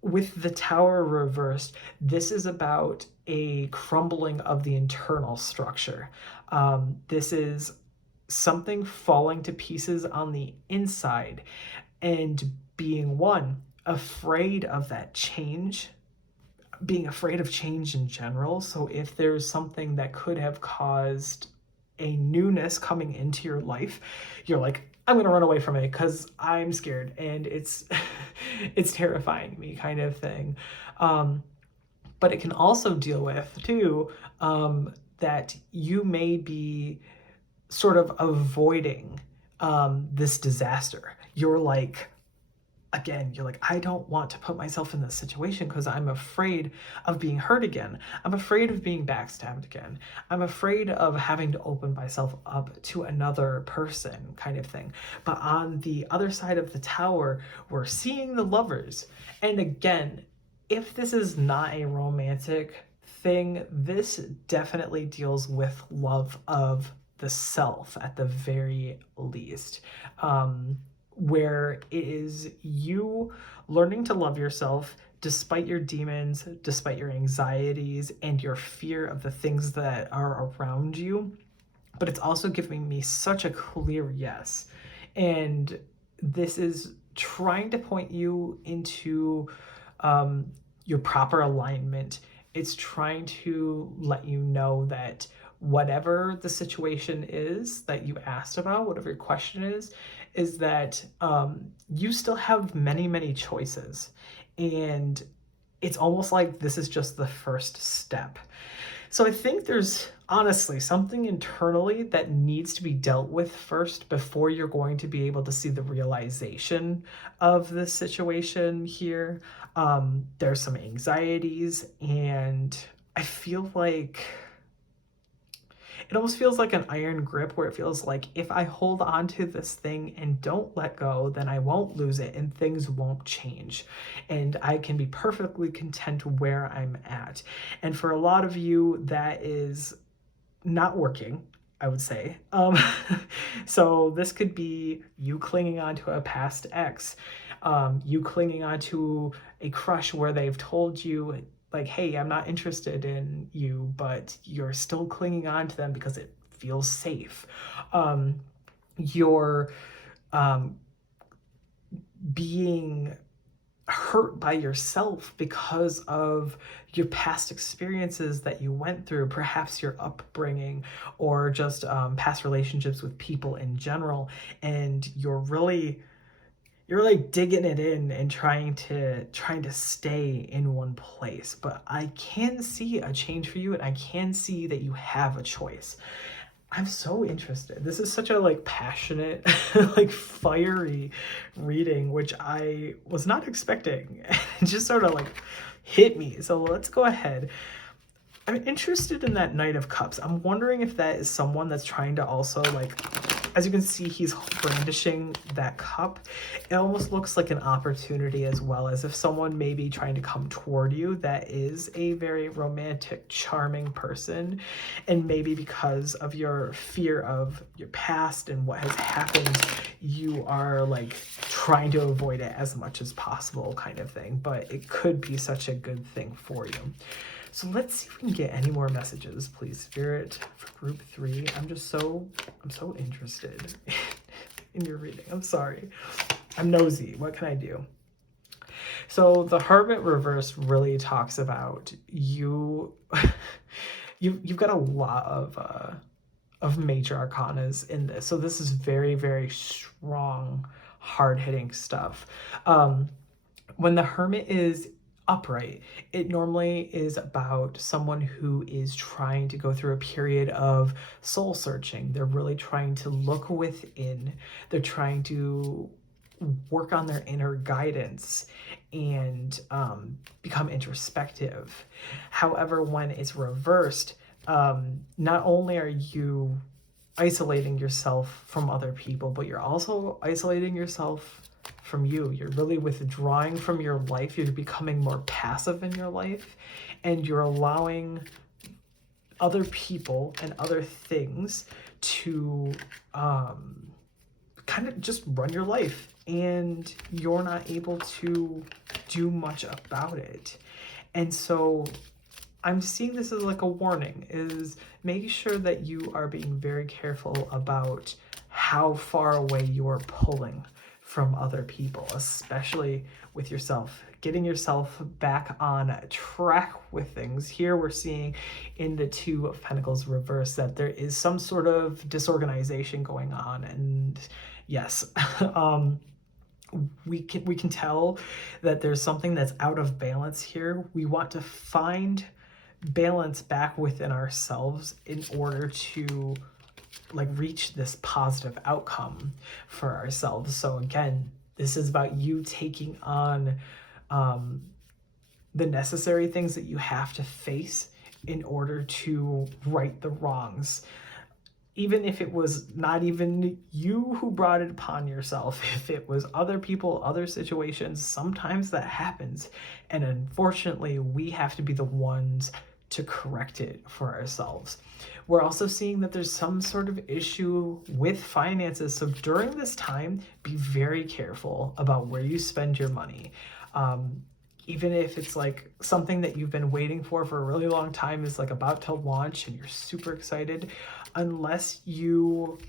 with the tower reversed, this is about a crumbling of the internal structure. This is something falling to pieces on the inside and being afraid of that change, being afraid of change in general. So if there's something that could have caused a newness coming into your life, you're like, I'm gonna run away from it because I'm scared and it's it's terrifying me, kind of thing. But it can also deal with too that you may be sort of avoiding this disaster. You're like, again, you're like, I don't want to put myself in this situation because I'm afraid of being hurt again. I'm afraid of being backstabbed again. I'm afraid of having to open myself up to another person, kind of thing. But on the other side of the tower, we're seeing the lovers. And again, if this is not a romantic thing, this definitely deals with love of the self at the very least. Where it is you learning to love yourself despite your demons, despite your anxieties, and your fear of the things that are around you. But it's also giving me such a clear yes. And this is trying to point you into your proper alignment. It's trying to let you know that whatever the situation is that you asked about, whatever your question is that you still have many, many choices. And it's almost like this is just the first step. So I think there's honestly something internally that needs to be dealt with first before you're going to be able to see the realization of this situation here. There's some anxieties, and I feel like it almost feels like an iron grip where it feels like if I hold on to this thing and don't let go, then I won't lose it and things won't change. And I can be perfectly content where I'm at. And for a lot of you, that is not working, I would say. So this could be you clinging onto a past ex, you clinging onto a crush where they've told you, like, hey, I'm not interested in you, but you're still clinging on to them because it feels safe. You're being hurt by yourself because of your past experiences that you went through, perhaps your upbringing, or just past relationships with people in general, and you're like digging it in and trying to stay in one place. But I can see a change for you, and I can see that you have a choice. I'm so interested. This is such a like passionate, like fiery reading, which I was not expecting. It just sort of like hit me. So let's go ahead. I'm interested in that Knight of Cups. I'm wondering if that is someone that's trying to also, like, as you can see, he's brandishing that cup. It almost looks like an opportunity, as well as if someone may be trying to come toward you that is a very romantic, charming person. And maybe because of your fear of your past and what has happened, you are like trying to avoid it as much as possible, kind of thing. But it could be such a good thing for you. So let's see if we can get any more messages, please, Spirit, for group 3. I'm so interested in your reading. I'm sorry. I'm nosy. What can I do? So the Hermit reverse really talks about you've got a lot of major arcanas in this. So this is very, very strong, hard-hitting stuff. When the Hermit is upright, it normally is about someone who is trying to go through a period of soul searching. They're really trying to look within. They're trying to work on their inner guidance and become introspective. However, when it's reversed, not only are you isolating yourself from other people, but you're also isolating yourself from you. You're really withdrawing from your life. You're becoming more passive in your life, and you're allowing other people and other things to kind of just run your life, and you're not able to do much about it. And so I'm seeing this as like a warning, is make sure that you are being very careful about how far away you're pulling from other people, especially with yourself. Getting yourself back on track with things. Here we're seeing in the Two of Pentacles reverse that there is some sort of disorganization going on. And yes, we can tell that there's something that's out of balance here. We want to find balance back within ourselves in order to like reach this positive outcome for ourselves. So again, this is about you taking on the necessary things that you have to face in order to right the wrongs. Even if it was not even you who brought it upon yourself, if it was other people, other situations, sometimes that happens. And unfortunately, we have to be the ones to correct it for ourselves. We're also seeing that there's some sort of issue with finances. So during this time, be very careful about where you spend your money. Even if it's like something that you've been waiting for a really long time is like about to launch and you're super excited, unless you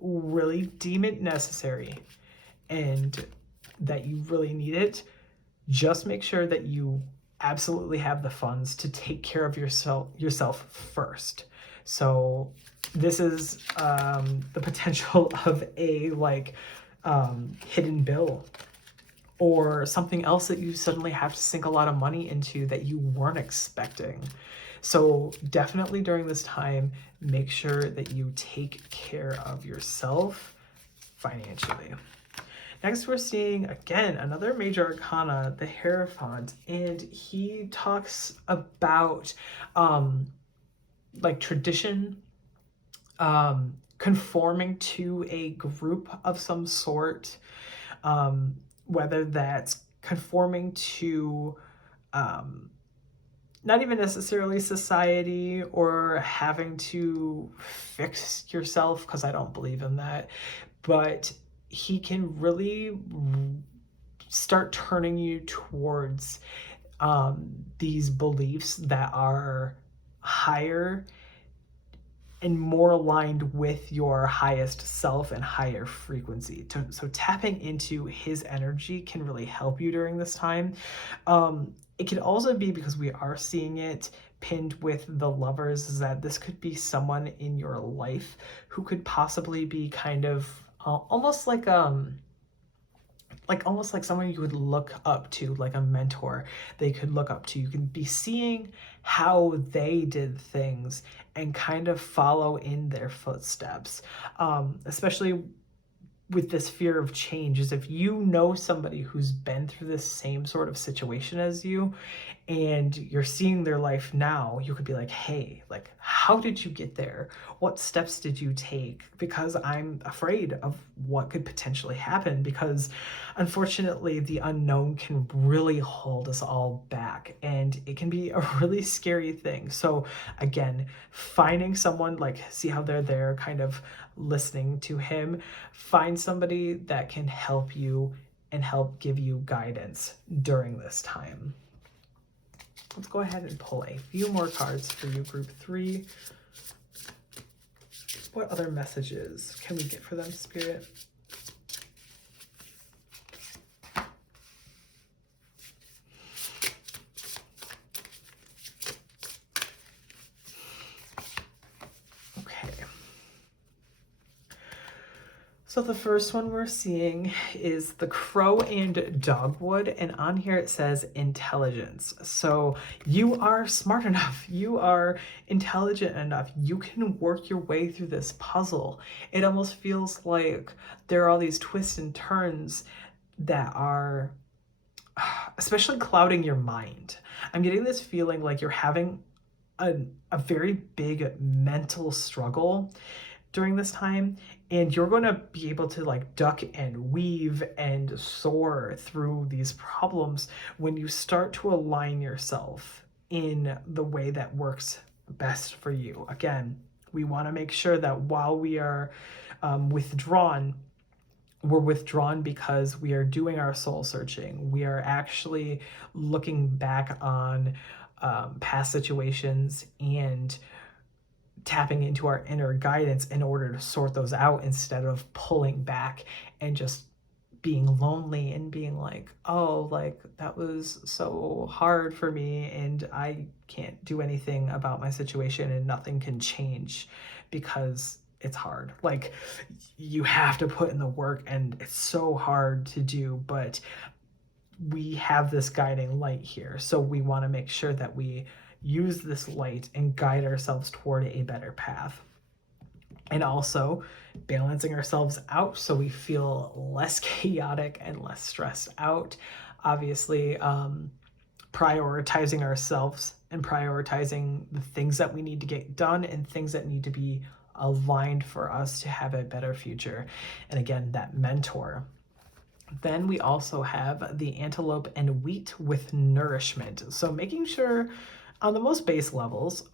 really deem it necessary and that you really need it, just make sure that you absolutely have the funds to take care of yourself first. So this is the potential of a hidden bill or something else that you suddenly have to sink a lot of money into that you weren't expecting. So definitely during this time, make sure that you take care of yourself financially. Next, we're seeing, again, another major arcana, the Hierophant, and he talks about tradition, conforming to a group of some sort, whether that's conforming to not even necessarily society or having to fix yourself, because I don't believe in that, but he can really start turning you towards these beliefs that are higher and more aligned with your highest self and higher frequency. So tapping into his energy can really help you during this time. It could also be, because we are seeing it pinned with the Lovers, is that this could be someone in your life who could possibly be kind of almost like someone you would look up to, like a mentor they could look up to. You can be seeing how they did things and kind of follow in their footsteps, especially with this fear of change. Is if you know somebody who's been through the same sort of situation as you and you're seeing their life now, you could be like, hey, like, how did you get there? What steps did you take? Because I'm afraid of what could potentially happen, because unfortunately the unknown can really hold us all back, and it can be a really scary thing. So again, finding someone, like, see how they're there, kind of listening to him, find somebody that can help you and help give you guidance during this time. Let's go ahead and pull a few more cards for you, group 3. What other messages can we get for them, Spirit? Okay. So the first one we're seeing is the crow and dogwood, and on here it says intelligence. So you are smart enough, you are intelligent enough, you can work your way through this puzzle. It almost feels like there are all these twists and turns that are especially clouding your mind. I'm getting this feeling like you're having a very big mental struggle during this time, and you're going to be able to like duck and weave and soar through these problems when you start to align yourself in the way that works best for you. Again, we want to make sure that while we are withdrawn, we're withdrawn because we are doing our soul searching. We are actually looking back on past situations and tapping into our inner guidance in order to sort those out, instead of pulling back and just being lonely and being like, oh, like that was so hard for me and I can't do anything about my situation and nothing can change because it's hard. Like, you have to put in the work and it's so hard to do, but we have this guiding light here. So we want to make sure that we use this light and guide ourselves toward a better path. And also balancing ourselves out so we feel less chaotic and less stressed out. Obviously, prioritizing ourselves and prioritizing the things that we need to get done and things that need to be aligned for us to have a better future. And again, that mentor. Then we also have the antelope and wheat with nourishment. So making sure on the most base levels,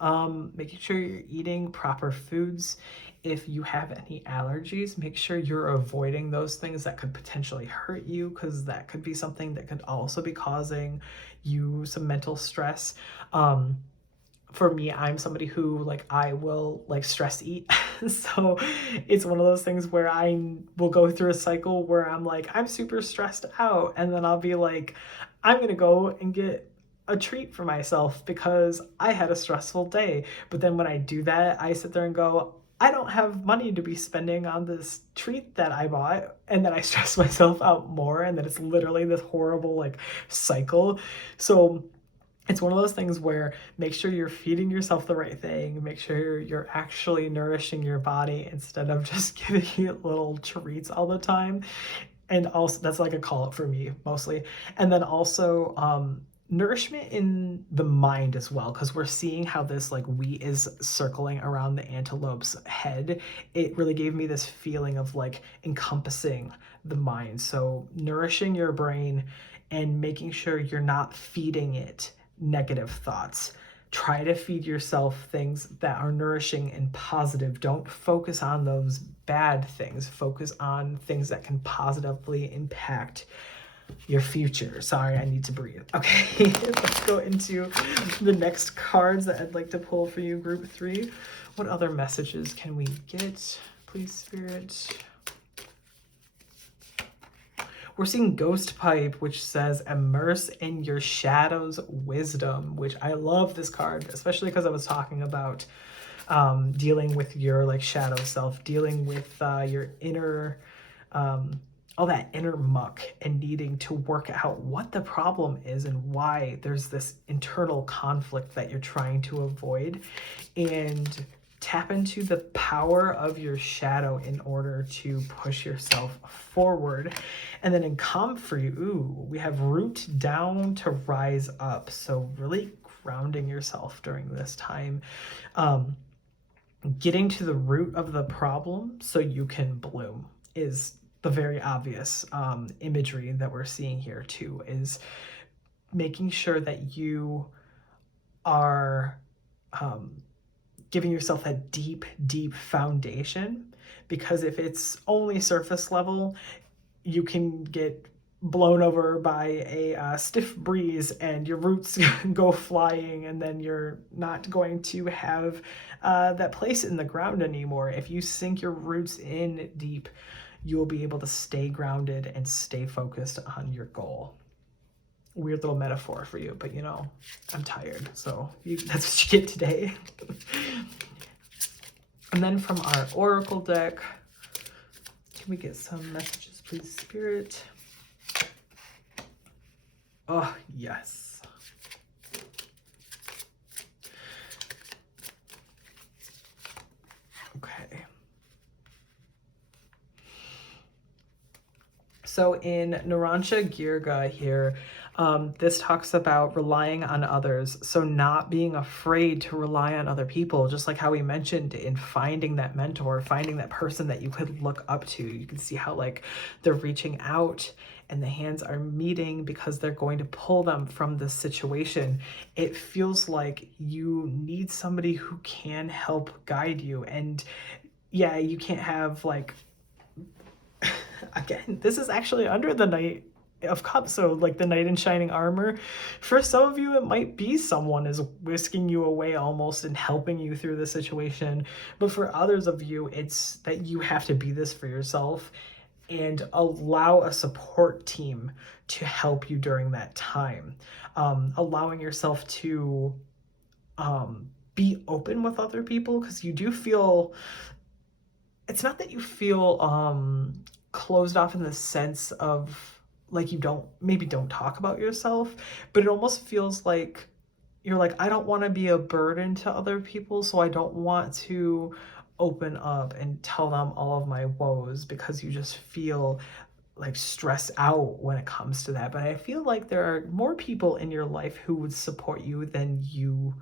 making sure you're eating proper foods. If you have any allergies, make sure you're avoiding those things that could potentially hurt you, because that could be something that could also be causing you some mental stress. For me, I'm somebody who like I will like stress eat. So it's one of those things where I will go through a cycle where I'm like, I'm super stressed out, and then I'll be like, I'm gonna go and get a treat for myself because I had a stressful day. But then when I do that, I sit there and go, I don't have money to be spending on this treat that I bought, and then I stress myself out more, and then it's literally this horrible like cycle. So it's one of those things where make sure you're feeding yourself the right thing, make sure you're actually nourishing your body instead of just giving it little treats all the time. And also that's like a call out for me mostly. And then also nourishment in the mind as well, because we're seeing how this like wheat is circling around the antelope's head. It really gave me this feeling of like encompassing the mind. So nourishing your brain and making sure you're not feeding it negative thoughts. Try to feed yourself things that are nourishing and positive. Don't focus on those bad things. Focus on things that can positively impact your future. Sorry, I need to breathe. Okay, let's go into the next cards that I'd like to pull for you, group 3. What other messages can we get, please, Spirit? We're seeing Ghost Pipe, which says immerse in your shadow's wisdom, which I love this card, especially because I was talking about dealing with your like shadow self, dealing with your inner, all that inner muck, and needing to work out what the problem is and why there's this internal conflict that you're trying to avoid, and tap into the power of your shadow in order to push yourself forward. And then in comfort, we have root down to rise up. So really grounding yourself during this time, getting to the root of the problem so you can bloom is the very obvious imagery that we're seeing here too, is making sure that you are giving yourself a deep, deep foundation, because if it's only surface level, you can get blown over by a stiff breeze and your roots go flying, and then you're not going to have that place in the ground anymore. If you sink your roots in deep, you will be able to stay grounded and stay focused on your goal. Weird little metaphor for you, but you know, I'm tired, so that's what you get today. And then from our oracle deck, Can we get some messages, please, Spirit? Oh, yes. Okay. So in Narancia Girga here, this talks about relying on others. So not being afraid to rely on other people, just like how we mentioned in finding that mentor, finding that person that you could look up to. You can see how like they're reaching out and the hands are meeting because they're going to pull them from this situation. It feels like you need somebody who can help guide you. And yeah, you can't have like, again, this is actually under the Knight of Cups, so like the knight in shining armor. For some of you, it might be someone is whisking you away almost and helping you through the situation. But for others of you, it's that you have to be this for yourself and allow a support team to help you during that time. Allowing yourself to be open with other people, because you do feel, it's not that you feel closed off in the sense of like you don't talk about yourself, but it almost feels like you're like, I don't want to be a burden to other people, so I don't want to open up and tell them all of my woes, because you just feel like stressed out when it comes to that. But I feel like there are more people in your life who would support you than you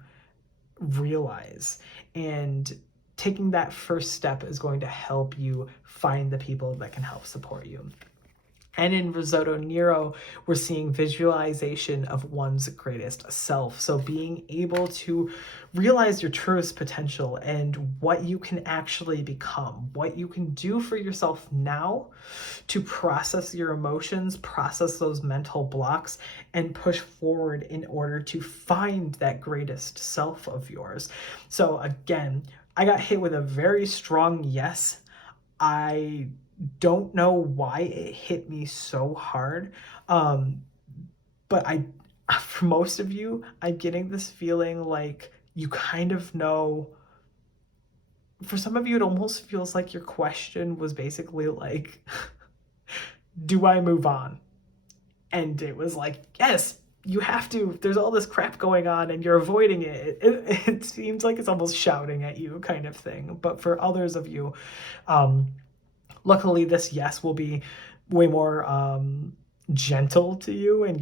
realize. And taking that first step is going to help you find the people that can help support you. And in Risotto Nero, we're seeing visualization of one's greatest self. So being able to realize your truest potential and what you can actually become, what you can do for yourself now to process your emotions, process those mental blocks, and push forward in order to find that greatest self of yours. So again, I got hit with a very strong yes. I don't know why it hit me so hard. But for most of you, I'm getting this feeling like you kind of know. For some of you, it almost feels like your question was basically like, do I move on? And it was like, yes, you have to. There's all this crap going on and you're avoiding it. It seems like it's almost shouting at you kind of thing. But for others of you, luckily this yes will be way more gentle to you, and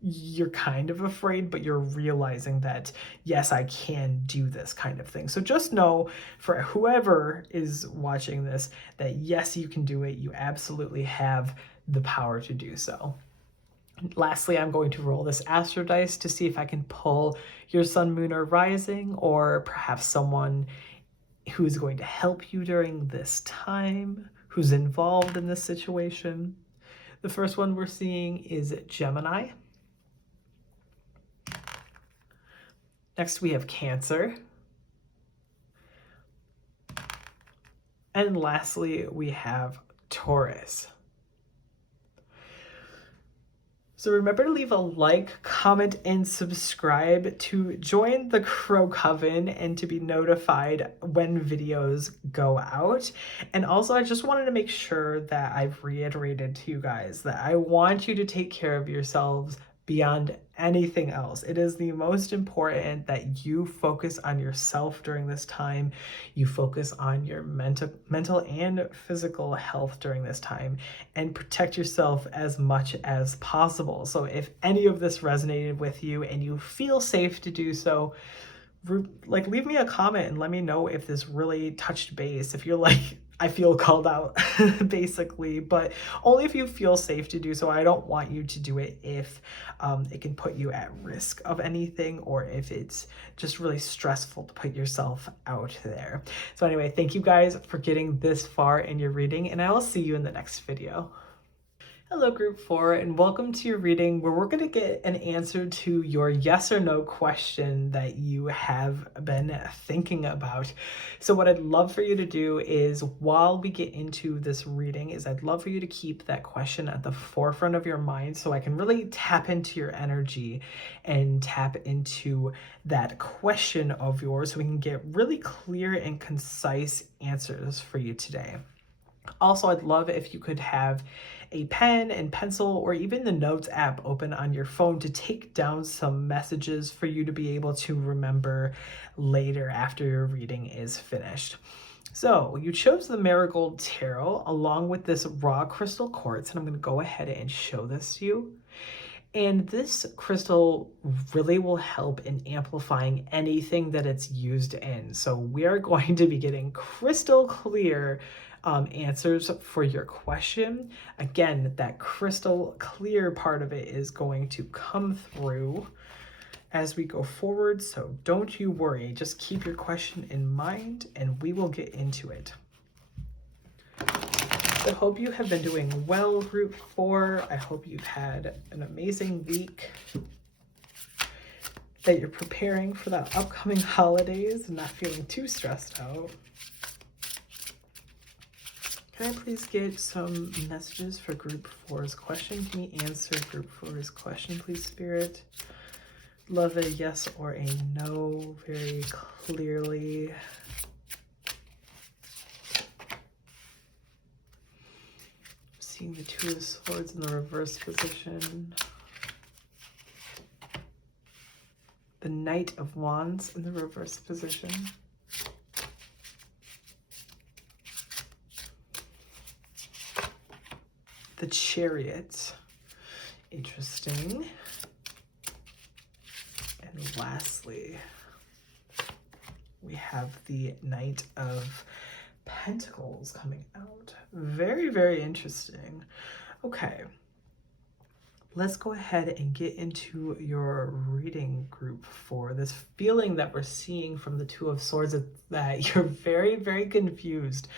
you're kind of afraid, but you're realizing that yes, I can do this kind of thing. So just know, for whoever is watching this, that yes, you can do it. You absolutely have the power to do so. Lastly, I'm going to roll this astro dice to see if I can pull your sun, moon, or rising, or perhaps someone who is going to help you during this time, who's involved in this situation. The first one we're seeing is Gemini. Next, we have Cancer. And lastly, we have Taurus. So remember to leave a like, comment, and subscribe to join the Crow Coven and to be notified when videos go out. And also, I just wanted to make sure that I've reiterated to you guys that I want you to take care of yourselves beyond anything else. It is the most important that you focus on yourself during this time. You focus on your mental and physical health during this time, and protect yourself as much as possible. So if any of this resonated with you and you feel safe to do so, like, leave me a comment and let me know if this really touched base, if you're like, I feel called out, basically, but only if you feel safe to do so. I don't want you to do it if it can put you at risk of anything, or if it's just really stressful to put yourself out there. So anyway, thank you guys for getting this far in your reading, and I will see you in the next video. Hello, Group 4, and welcome to your reading where we're going to get an answer to your yes or no question that you have been thinking about. So what I'd love for you to do is, while we get into this reading, is I'd love for you to keep that question at the forefront of your mind so I can really tap into your energy and tap into that question of yours so we can get really clear and concise answers for you today. Also, I'd love if you could have a pen and pencil or even the Notes app open on your phone to take down some messages for you to be able to remember later after your reading is finished. So you chose the Marigold Tarot along with this raw crystal quartz, and I'm going to go ahead and show this to you. And this crystal really will help in amplifying anything that it's used in. So we are going to be getting crystal clear answers for your question. Again, that crystal clear part of it is going to come through as we go forward. So don't you worry, just keep your question in mind and we will get into it. I hope you have been doing well, Group 4. I hope you've had an amazing week, that you're preparing for that upcoming holidays and not feeling too stressed out. Can I please get some messages for Group 4's question? Can you answer Group 4's question, please, Spirit? Love a yes or a no very clearly. Seeing the Two of Swords in the reverse position. The Knight of Wands in the reverse position. The Chariot. Interesting. And lastly, we have the Knight of Pentacles coming out. Very, very interesting. Okay. Let's go ahead and get into your reading, Group 4. This feeling that we're seeing from the Two of Swords is that you're very, very confused.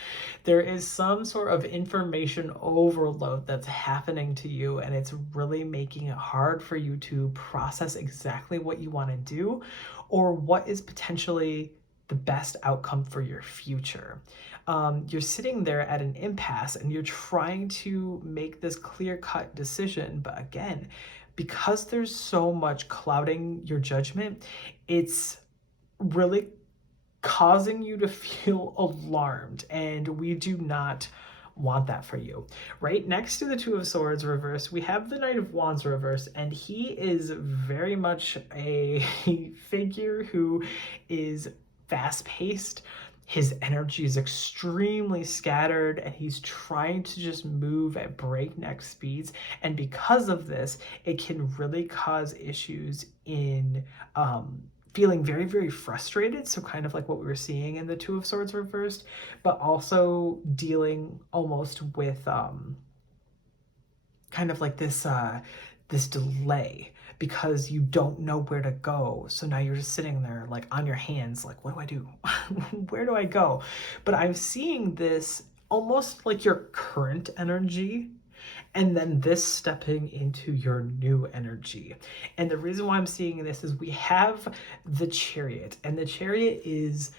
There is some sort of information overload that's happening to you, and it's really making it hard for you to process exactly what you want to do or what is potentially the best outcome for your future. You're sitting there at an impasse and you're trying to make this clear-cut decision, but again, because there's so much clouding your judgment, it's really causing you to feel alarmed, and we do not want that for you. Right next to the Two of Swords reverse, we have the Knight of Wands reverse, and he is very much a figure who is fast-paced. His energy is extremely scattered and he's trying to just move at breakneck speeds. And because of this, it can really cause issues in feeling very, very frustrated. So kind of like what we were seeing in the Two of Swords reversed, but also dealing almost with kind of like this delay, because you don't know where to go. So now you're just sitting there like on your hands, like, what do I do? Where do I go? But I'm seeing this almost like your current energy, and then this stepping into your new energy. And the reason why I'm seeing this is we have the Chariot, and the Chariot is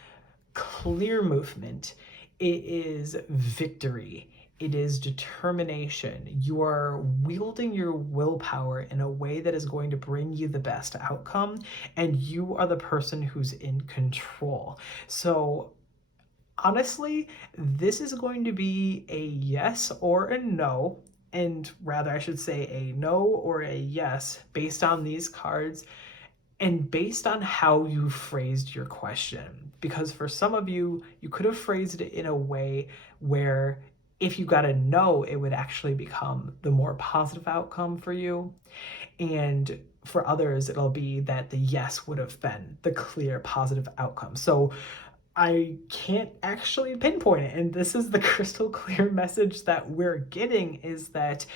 clear movement. It is victory. It is determination. You are wielding your willpower in a way that is going to bring you the best outcome, and you are the person who's in control. So honestly, this is going to be a yes or a no, and rather I should say a no or a yes based on these cards and based on how you phrased your question. Because for some of you, you could have phrased it in a way where if you got a no, it would actually become the more positive outcome for you. And for others, it'll be that the yes would have been the clear positive outcome. So I can't actually pinpoint it. And this is the crystal clear message that we're getting, is that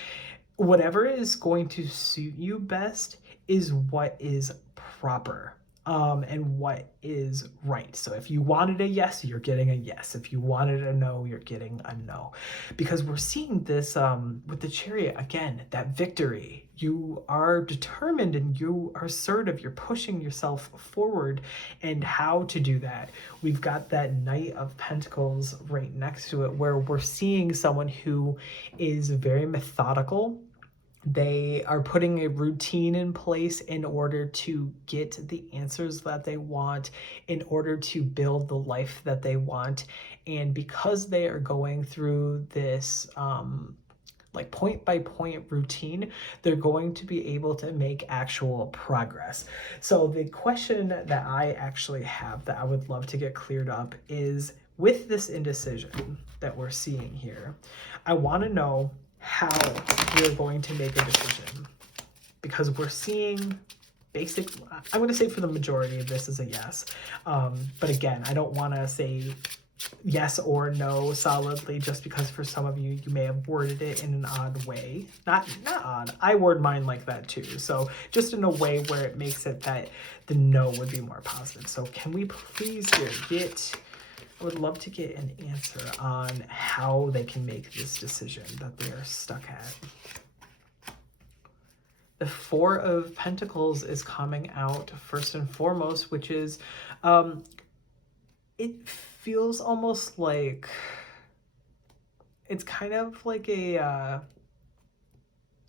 whatever is going to suit you best is what is proper. And what is right. So if you wanted a yes, you're getting a yes. If you wanted a no, you're getting a no. Because we're seeing this with the Chariot, again, that victory. You are determined and you are assertive. You're pushing yourself forward. And how to do that? We've got that Knight of Pentacles right next to it, where we're seeing someone who is very methodical, They are putting a routine in place in order to get the answers that they want, in order to build the life that they want. And because they are going through this like point by point routine, they're going to be able to make actual progress. So the question that I actually have that I would love to get cleared up is, with this indecision that we're seeing here, I want to know how you're going to make a decision, because we're seeing I'm going to say for the majority of this is a yes. But again, I don't want to say yes or no solidly, just because for some of you, you may have worded it in an odd way. Not odd. I word mine like that too. So just in a way where it makes it that the no would be more positive. So can we please here I would love to get an answer on how they can make this decision that they're stuck at. The Four of Pentacles is coming out first and foremost, which is, it feels almost like, it's kind of like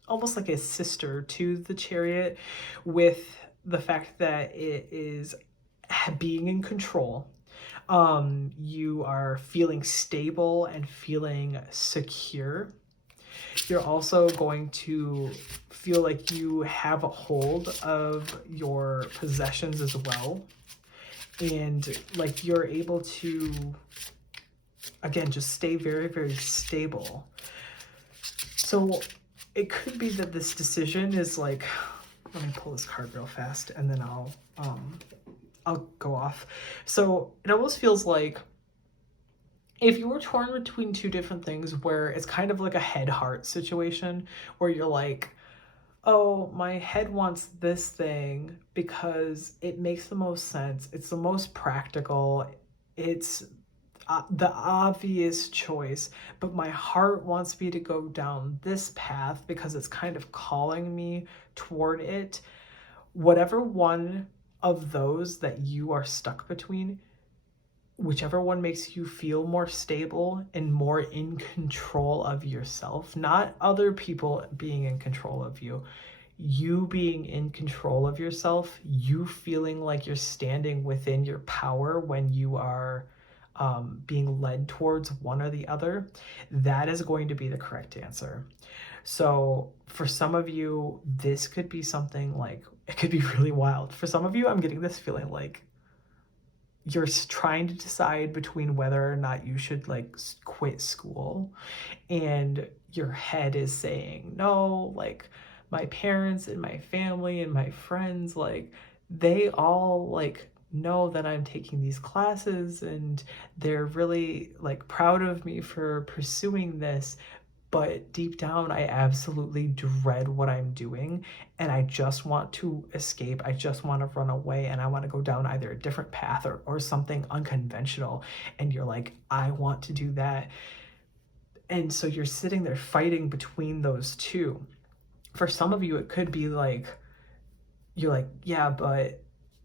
almost like a sister to the Chariot, with the fact that it is being in control. You are feeling stable and feeling secure. You're also going to feel like you have a hold of your possessions as well. And like you're able to, again, just stay very, very stable. So it could be that this decision is like, let me pull this card real fast and then I'll go off. So it almost feels like if you were torn between two different things, where it's kind of like a head-heart situation, where you're like, oh, my head wants this thing because it makes the most sense, it's the most practical, it's the obvious choice, but my heart wants me to go down this path because it's kind of calling me toward it. Whatever one of those that you are stuck between, whichever one makes you feel more stable and more in control of yourself, not other people being in control of you, you being in control of yourself, you feeling like you're standing within your power when you are being led towards one or the other, that is going to be the correct answer. So for some of you, this could be something like, it could be really wild. For some of you, I'm getting this feeling like you're trying to decide between whether or not you should like quit school, and your head is saying, no, like my parents and my family and my friends, like they all like know that I'm taking these classes and they're really like proud of me for pursuing this, but deep down I absolutely dread what I'm doing and I just want to escape. I just want to run away and I want to go down either a different path or something unconventional. And you're like, I want to do that. And so you're sitting there fighting between those two. For some of you, it could be like, you're like, yeah, but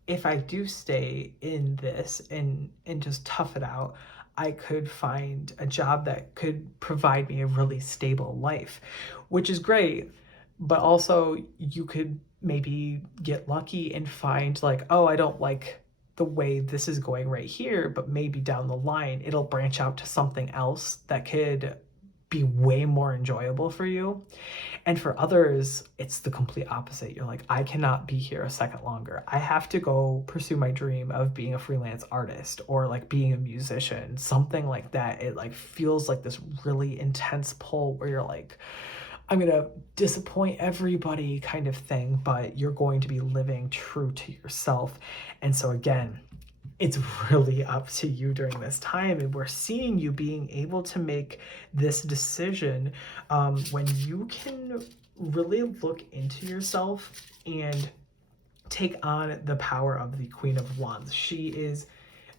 if I do stay in this and just tough it out, I could find a job that could provide me a really stable life, which is great. But also you could maybe get lucky and find like, oh, I don't like the way this is going right here, but maybe down the line, it'll branch out to something else that could be way more enjoyable for you. And for others, it's the complete opposite. You're like, I cannot be here a second longer. I have to go pursue my dream of being a freelance artist or like being a musician, something like that. It like feels like this really intense pull where you're like, I'm going to disappoint everybody kind of thing, but you're going to be living true to yourself. And so again, it's really up to you during this time. And we're seeing you being able to make this decision when you can really look into yourself and take on the power of the Queen of Wands. She is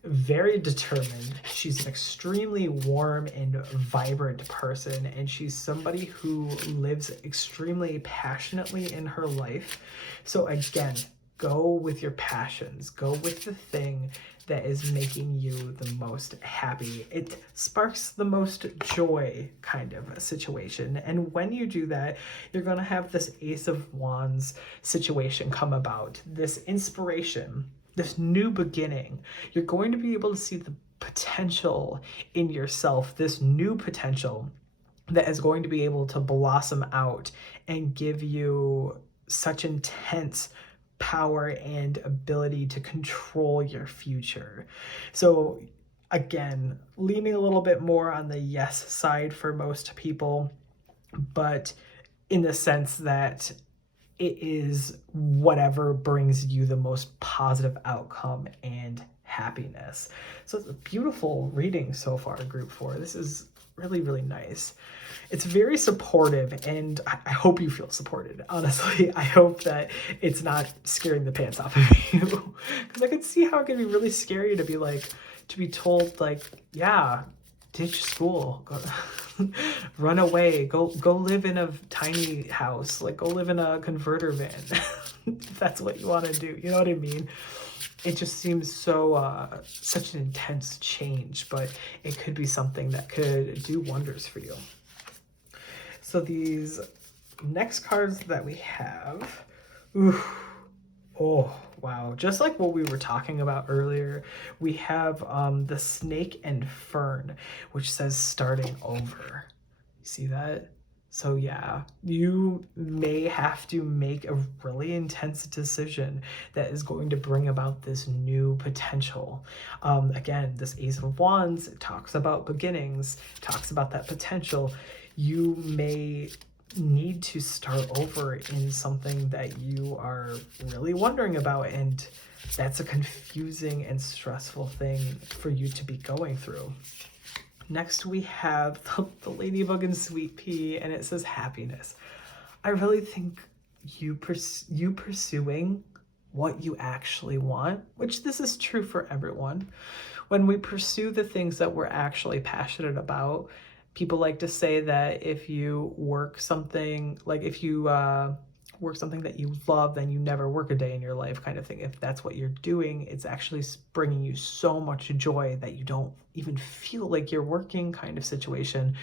very determined. She's an extremely warm and vibrant person, and she's somebody who lives extremely passionately in her life. So again, go with your passions, go with the thing that is making you the most happy. It sparks the most joy kind of a situation. And when you do that, you're going to have this Ace of Wands situation come about, this inspiration, this new beginning. You're going to be able to see the potential in yourself, this new potential that is going to be able to blossom out and give you such intense power and ability to control your future. So again, leaning a little bit more on the yes side for most people, but in the sense that it is whatever brings you the most positive outcome and happiness. So it's a beautiful reading so far, Group 4. This is really, really nice. It's very supportive, and I hope you feel supported. Honestly, I hope that it's not scaring the pants off of you, because I could see how it could be really scary to be like, to be told like, yeah, ditch school, go, run away, go live in a tiny house, like go live in a converter van. If that's what you want to do, you know what I mean? It just seems so such an intense change, but it could be something that could do wonders for you. So these next cards that we have, oh wow, just like what we were talking about earlier, we have the Snake and Fern, which says starting over. You see that? So yeah, you may have to make a really intense decision that is going to bring about this new potential. Again, this Ace of Wands talks about beginnings, talks about that potential. You may need to start over in something that you are really wondering about, and that's a confusing and stressful thing for you to be going through. Next, we have the Ladybug and Sweet Pea, and it says happiness. I really think you pursuing what you actually want, which this is true for everyone. When we pursue the things that we're actually passionate about, people like to say that if you work something, like if you work something that you love, then you never work a day in your life kind of thing. If that's what you're doing, it's actually bringing you so much joy that you don't even feel like you're working kind of situation.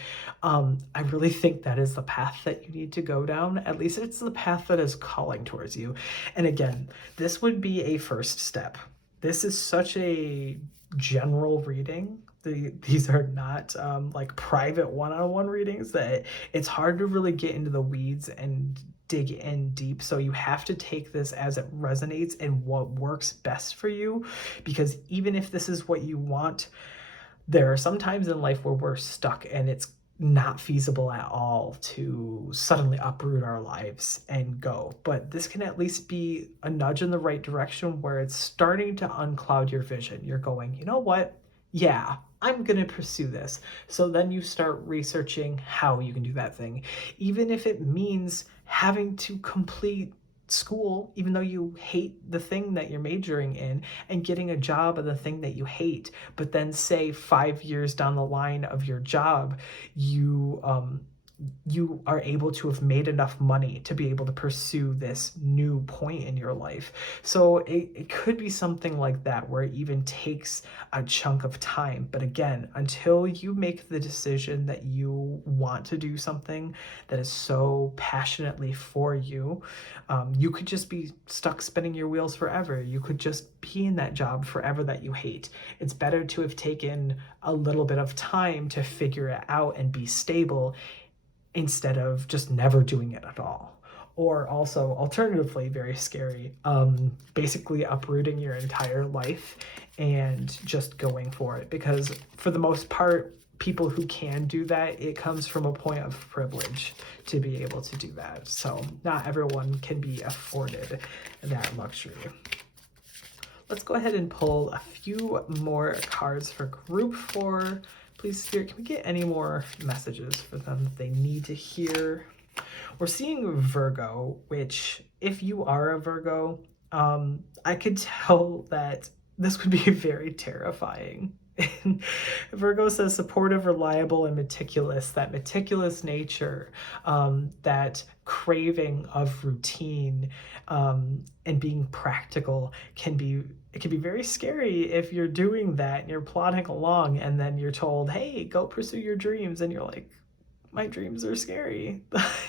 I really think that is the path that you need to go down. At least it's the path that is calling towards you. And again, this would be a first step. This is such a general reading. These are not like private one-on-one readings that it's hard to really get into the weeds and dig in deep. So you have to take this as it resonates and what works best for you, because even if this is what you want, there are some times in life where we're stuck and it's not feasible at all to suddenly uproot our lives and go. But this can at least be a nudge in the right direction where it's starting to uncloud your vision. You're going, you know what? Yeah, I'm going to pursue this. So then you start researching how you can do that thing. Even if it means having to complete school, even though you hate the thing that you're majoring in, and getting a job of the thing that you hate, but then say 5 years down the line of your job, you are able to have made enough money to be able to pursue this new point in your life. So it could be something like that where it even takes a chunk of time. But again, until you make the decision that you want to do something that is so passionately for you, you could just be stuck spinning your wheels forever. You could just be in that job forever that you hate. It's better to have taken a little bit of time to figure it out and be stable, instead of just never doing it at all. Or also, alternatively, very scary, basically uprooting your entire life and just going for it. Because for the most part, people who can do that, it comes from a point of privilege to be able to do that. So not everyone can be afforded that luxury. Let's go ahead and pull a few more cards for Group 4. Please, Spirit, can we get any more messages for them that they need to hear? We're seeing Virgo, which, if you are a Virgo, I could tell that this would be very terrifying. Virgo says supportive, reliable, and meticulous. That meticulous nature, that craving of routine, and being practical it can be very scary if you're doing that and you're plodding along and then you're told, hey, go pursue your dreams, and you're like, my dreams are scary.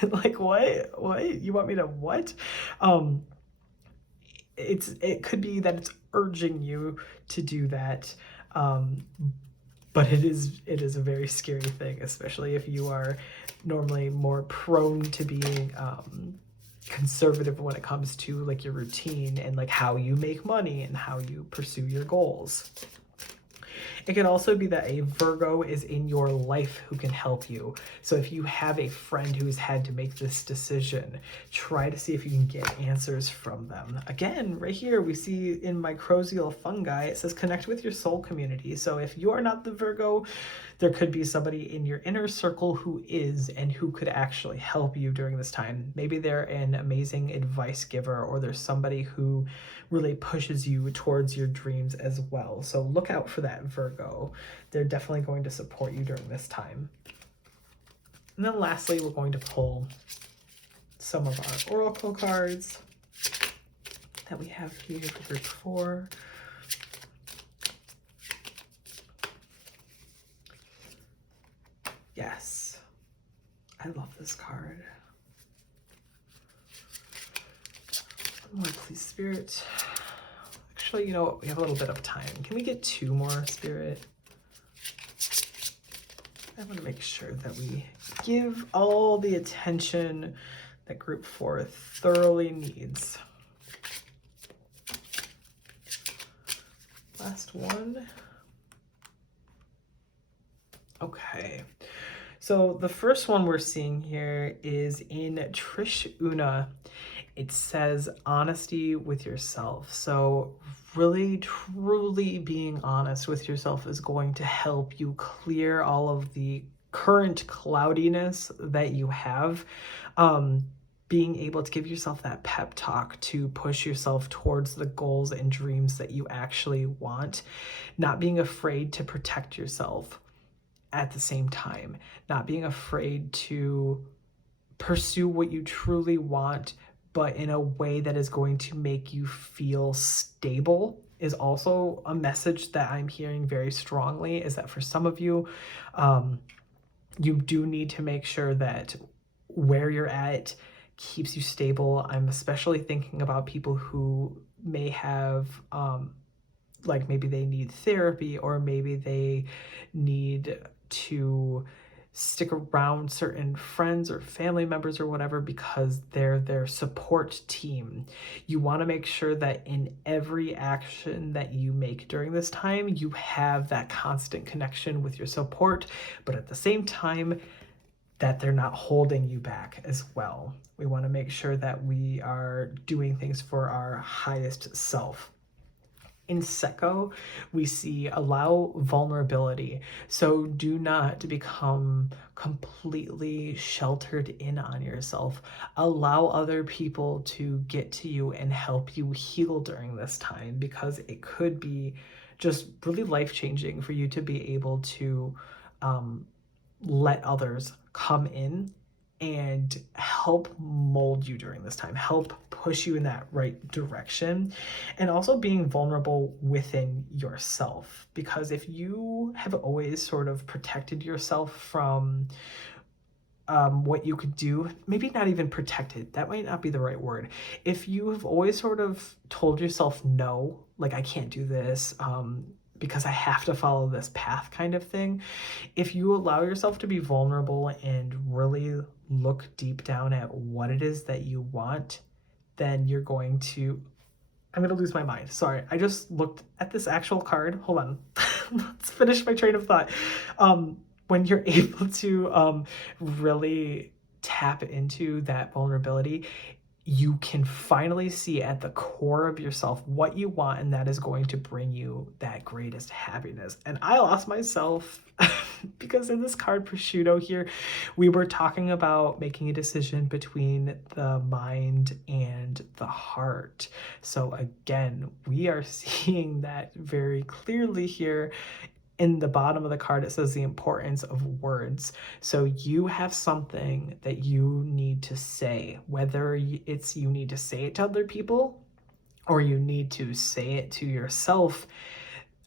Like, what you want me to what? um it could be that it's urging you to do that, um but it is a very scary thing, especially if you are normally more prone to being conservative when it comes to like your routine and like how you make money and how you pursue your goals. It can also be that a Virgo is in your life who can help you. So if you have a friend who's had to make this decision, try to see if you can get answers from them. Again, right here, we see in Mycorrhizal Fungi, it says connect with your soul community. So if you are not the Virgo, there could be somebody in your inner circle who is and who could actually help you during this time. Maybe they're an amazing advice giver, or there's somebody who really pushes you towards your dreams as well. So look out for that, Virgo. They're definitely going to support you during this time. And then lastly, we're going to pull some of our oracle cards that we have here for group 4. Yes, I love this card. One more, please, Spirit. Actually, you know what? We have a little bit of time. Can we get 2 more, Spirit? I want to make sure that we give all the attention that group 4 thoroughly needs. Last one. Okay. So the first one we're seeing here is in Trish Una. It says honesty with yourself. So really, truly being honest with yourself is going to help you clear all of the current cloudiness that you have. Being able to give yourself that pep talk to push yourself towards the goals and dreams that you actually want. Not being afraid to protect yourself at the same time. Not being afraid to pursue what you truly want, but in a way that is going to make you feel stable is also a message that I'm hearing very strongly, is that for some of you, you do need to make sure that where you're at keeps you stable. I'm especially thinking about people who may have, like maybe they need therapy, or maybe they need to stick around certain friends or family members or whatever because they're their support team. You want to make sure that in every action that you make during this time, you have that constant connection with your support, but at the same time, that they're not holding you back as well. We want to make sure that we are doing things for our highest self. In Seko, we see allow vulnerability. So do not become completely sheltered in on yourself. Allow other people to get to you and help you heal during this time, because it could be just really life-changing for you to be able to let others come in and help mold you during this time, help push you in that right direction, and also being vulnerable within yourself. Because if you have always sort of protected yourself from what you could do, maybe not even protected, that might not be the right word. If you have always sort of told yourself no, like I can't do this, because I have to follow this path kind of thing. If you allow yourself to be vulnerable and really look deep down at what it is that you want, then you're going to, I'm going to lose my mind. Sorry, I just looked at this actual card. Hold on. Let's finish my train of thought. When you're able to really tap into that vulnerability, you can finally see at the core of yourself what you want, and that is going to bring you that greatest happiness. And I lost myself because in this card prosciutto here, we were talking about making a decision between the mind and the heart. So again, we are seeing that very clearly here. in the bottom of the card, it says the importance of words. So you have something that you need to say, whether it's you need to say it to other people or you need to say it to yourself.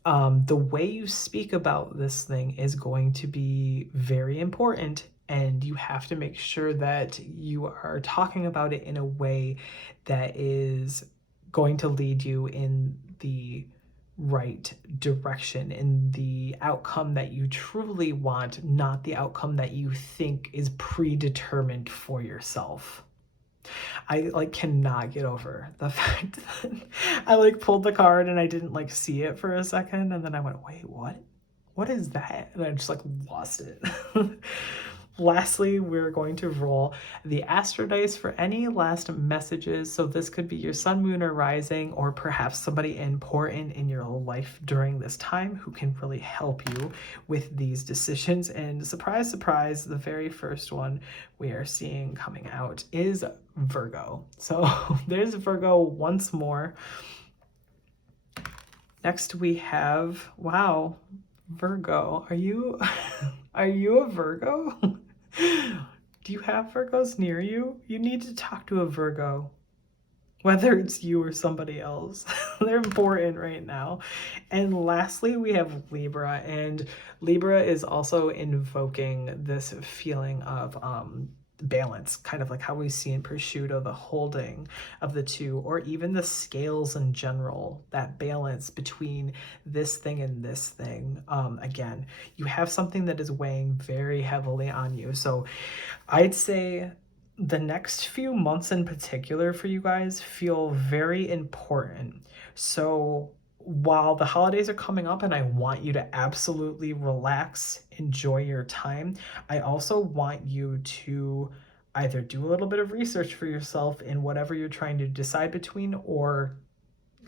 The way you speak about this thing is going to be very important, and you have to make sure that you are talking about it in a way that is going to lead you in the right direction, in the outcome that you truly want, not the outcome that you think is predetermined for yourself. I like cannot get over the fact that I like pulled the card and I didn't like see it for a second, and then I went, wait, what? What is that? And I just like lost it. Lastly, we're going to roll the Astro Dice for any last messages. So this could be your sun, moon, or rising, or perhaps somebody important in your life during this time who can really help you with these decisions. And surprise, surprise, the very first one we are seeing coming out is Virgo. So there's Virgo once more. Next we have, wow, Virgo. Are you are you a Virgo? Do you have Virgos near you? You need to talk to a Virgo, whether it's you or somebody else. They're important right now. And lastly, we have Libra, and Libra is also invoking this feeling of balance, kind of like how we see in prosciutto, the holding of the two, or even the scales in general, that balance between this thing and this thing. Again, you have something that is weighing very heavily on you. So I'd say the next few months in particular for you guys feel very important. So while the holidays are coming up and I want you to absolutely relax, enjoy your time, I also want you to either do a little bit of research for yourself in whatever you're trying to decide between, or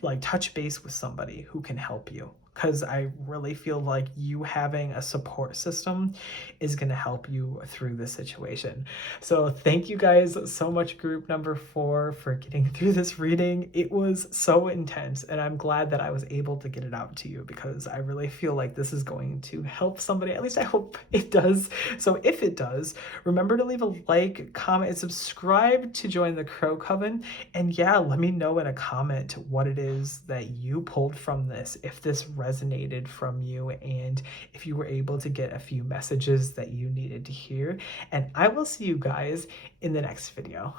like touch base with somebody who can help you, because I really feel like you having a support system is going to help you through this situation. So thank you guys so much, group number 4, for getting through this reading. It was so intense, and I'm glad that I was able to get it out to you, because I really feel like this is going to help somebody. At least I hope it does. So if it does, remember to leave a like, comment, and subscribe to join the Crow Coven. And yeah, let me know in a comment what it is that you pulled from this, if this resonated from you, and if you were able to get a few messages that you needed to hear. And I will see you guys in the next video.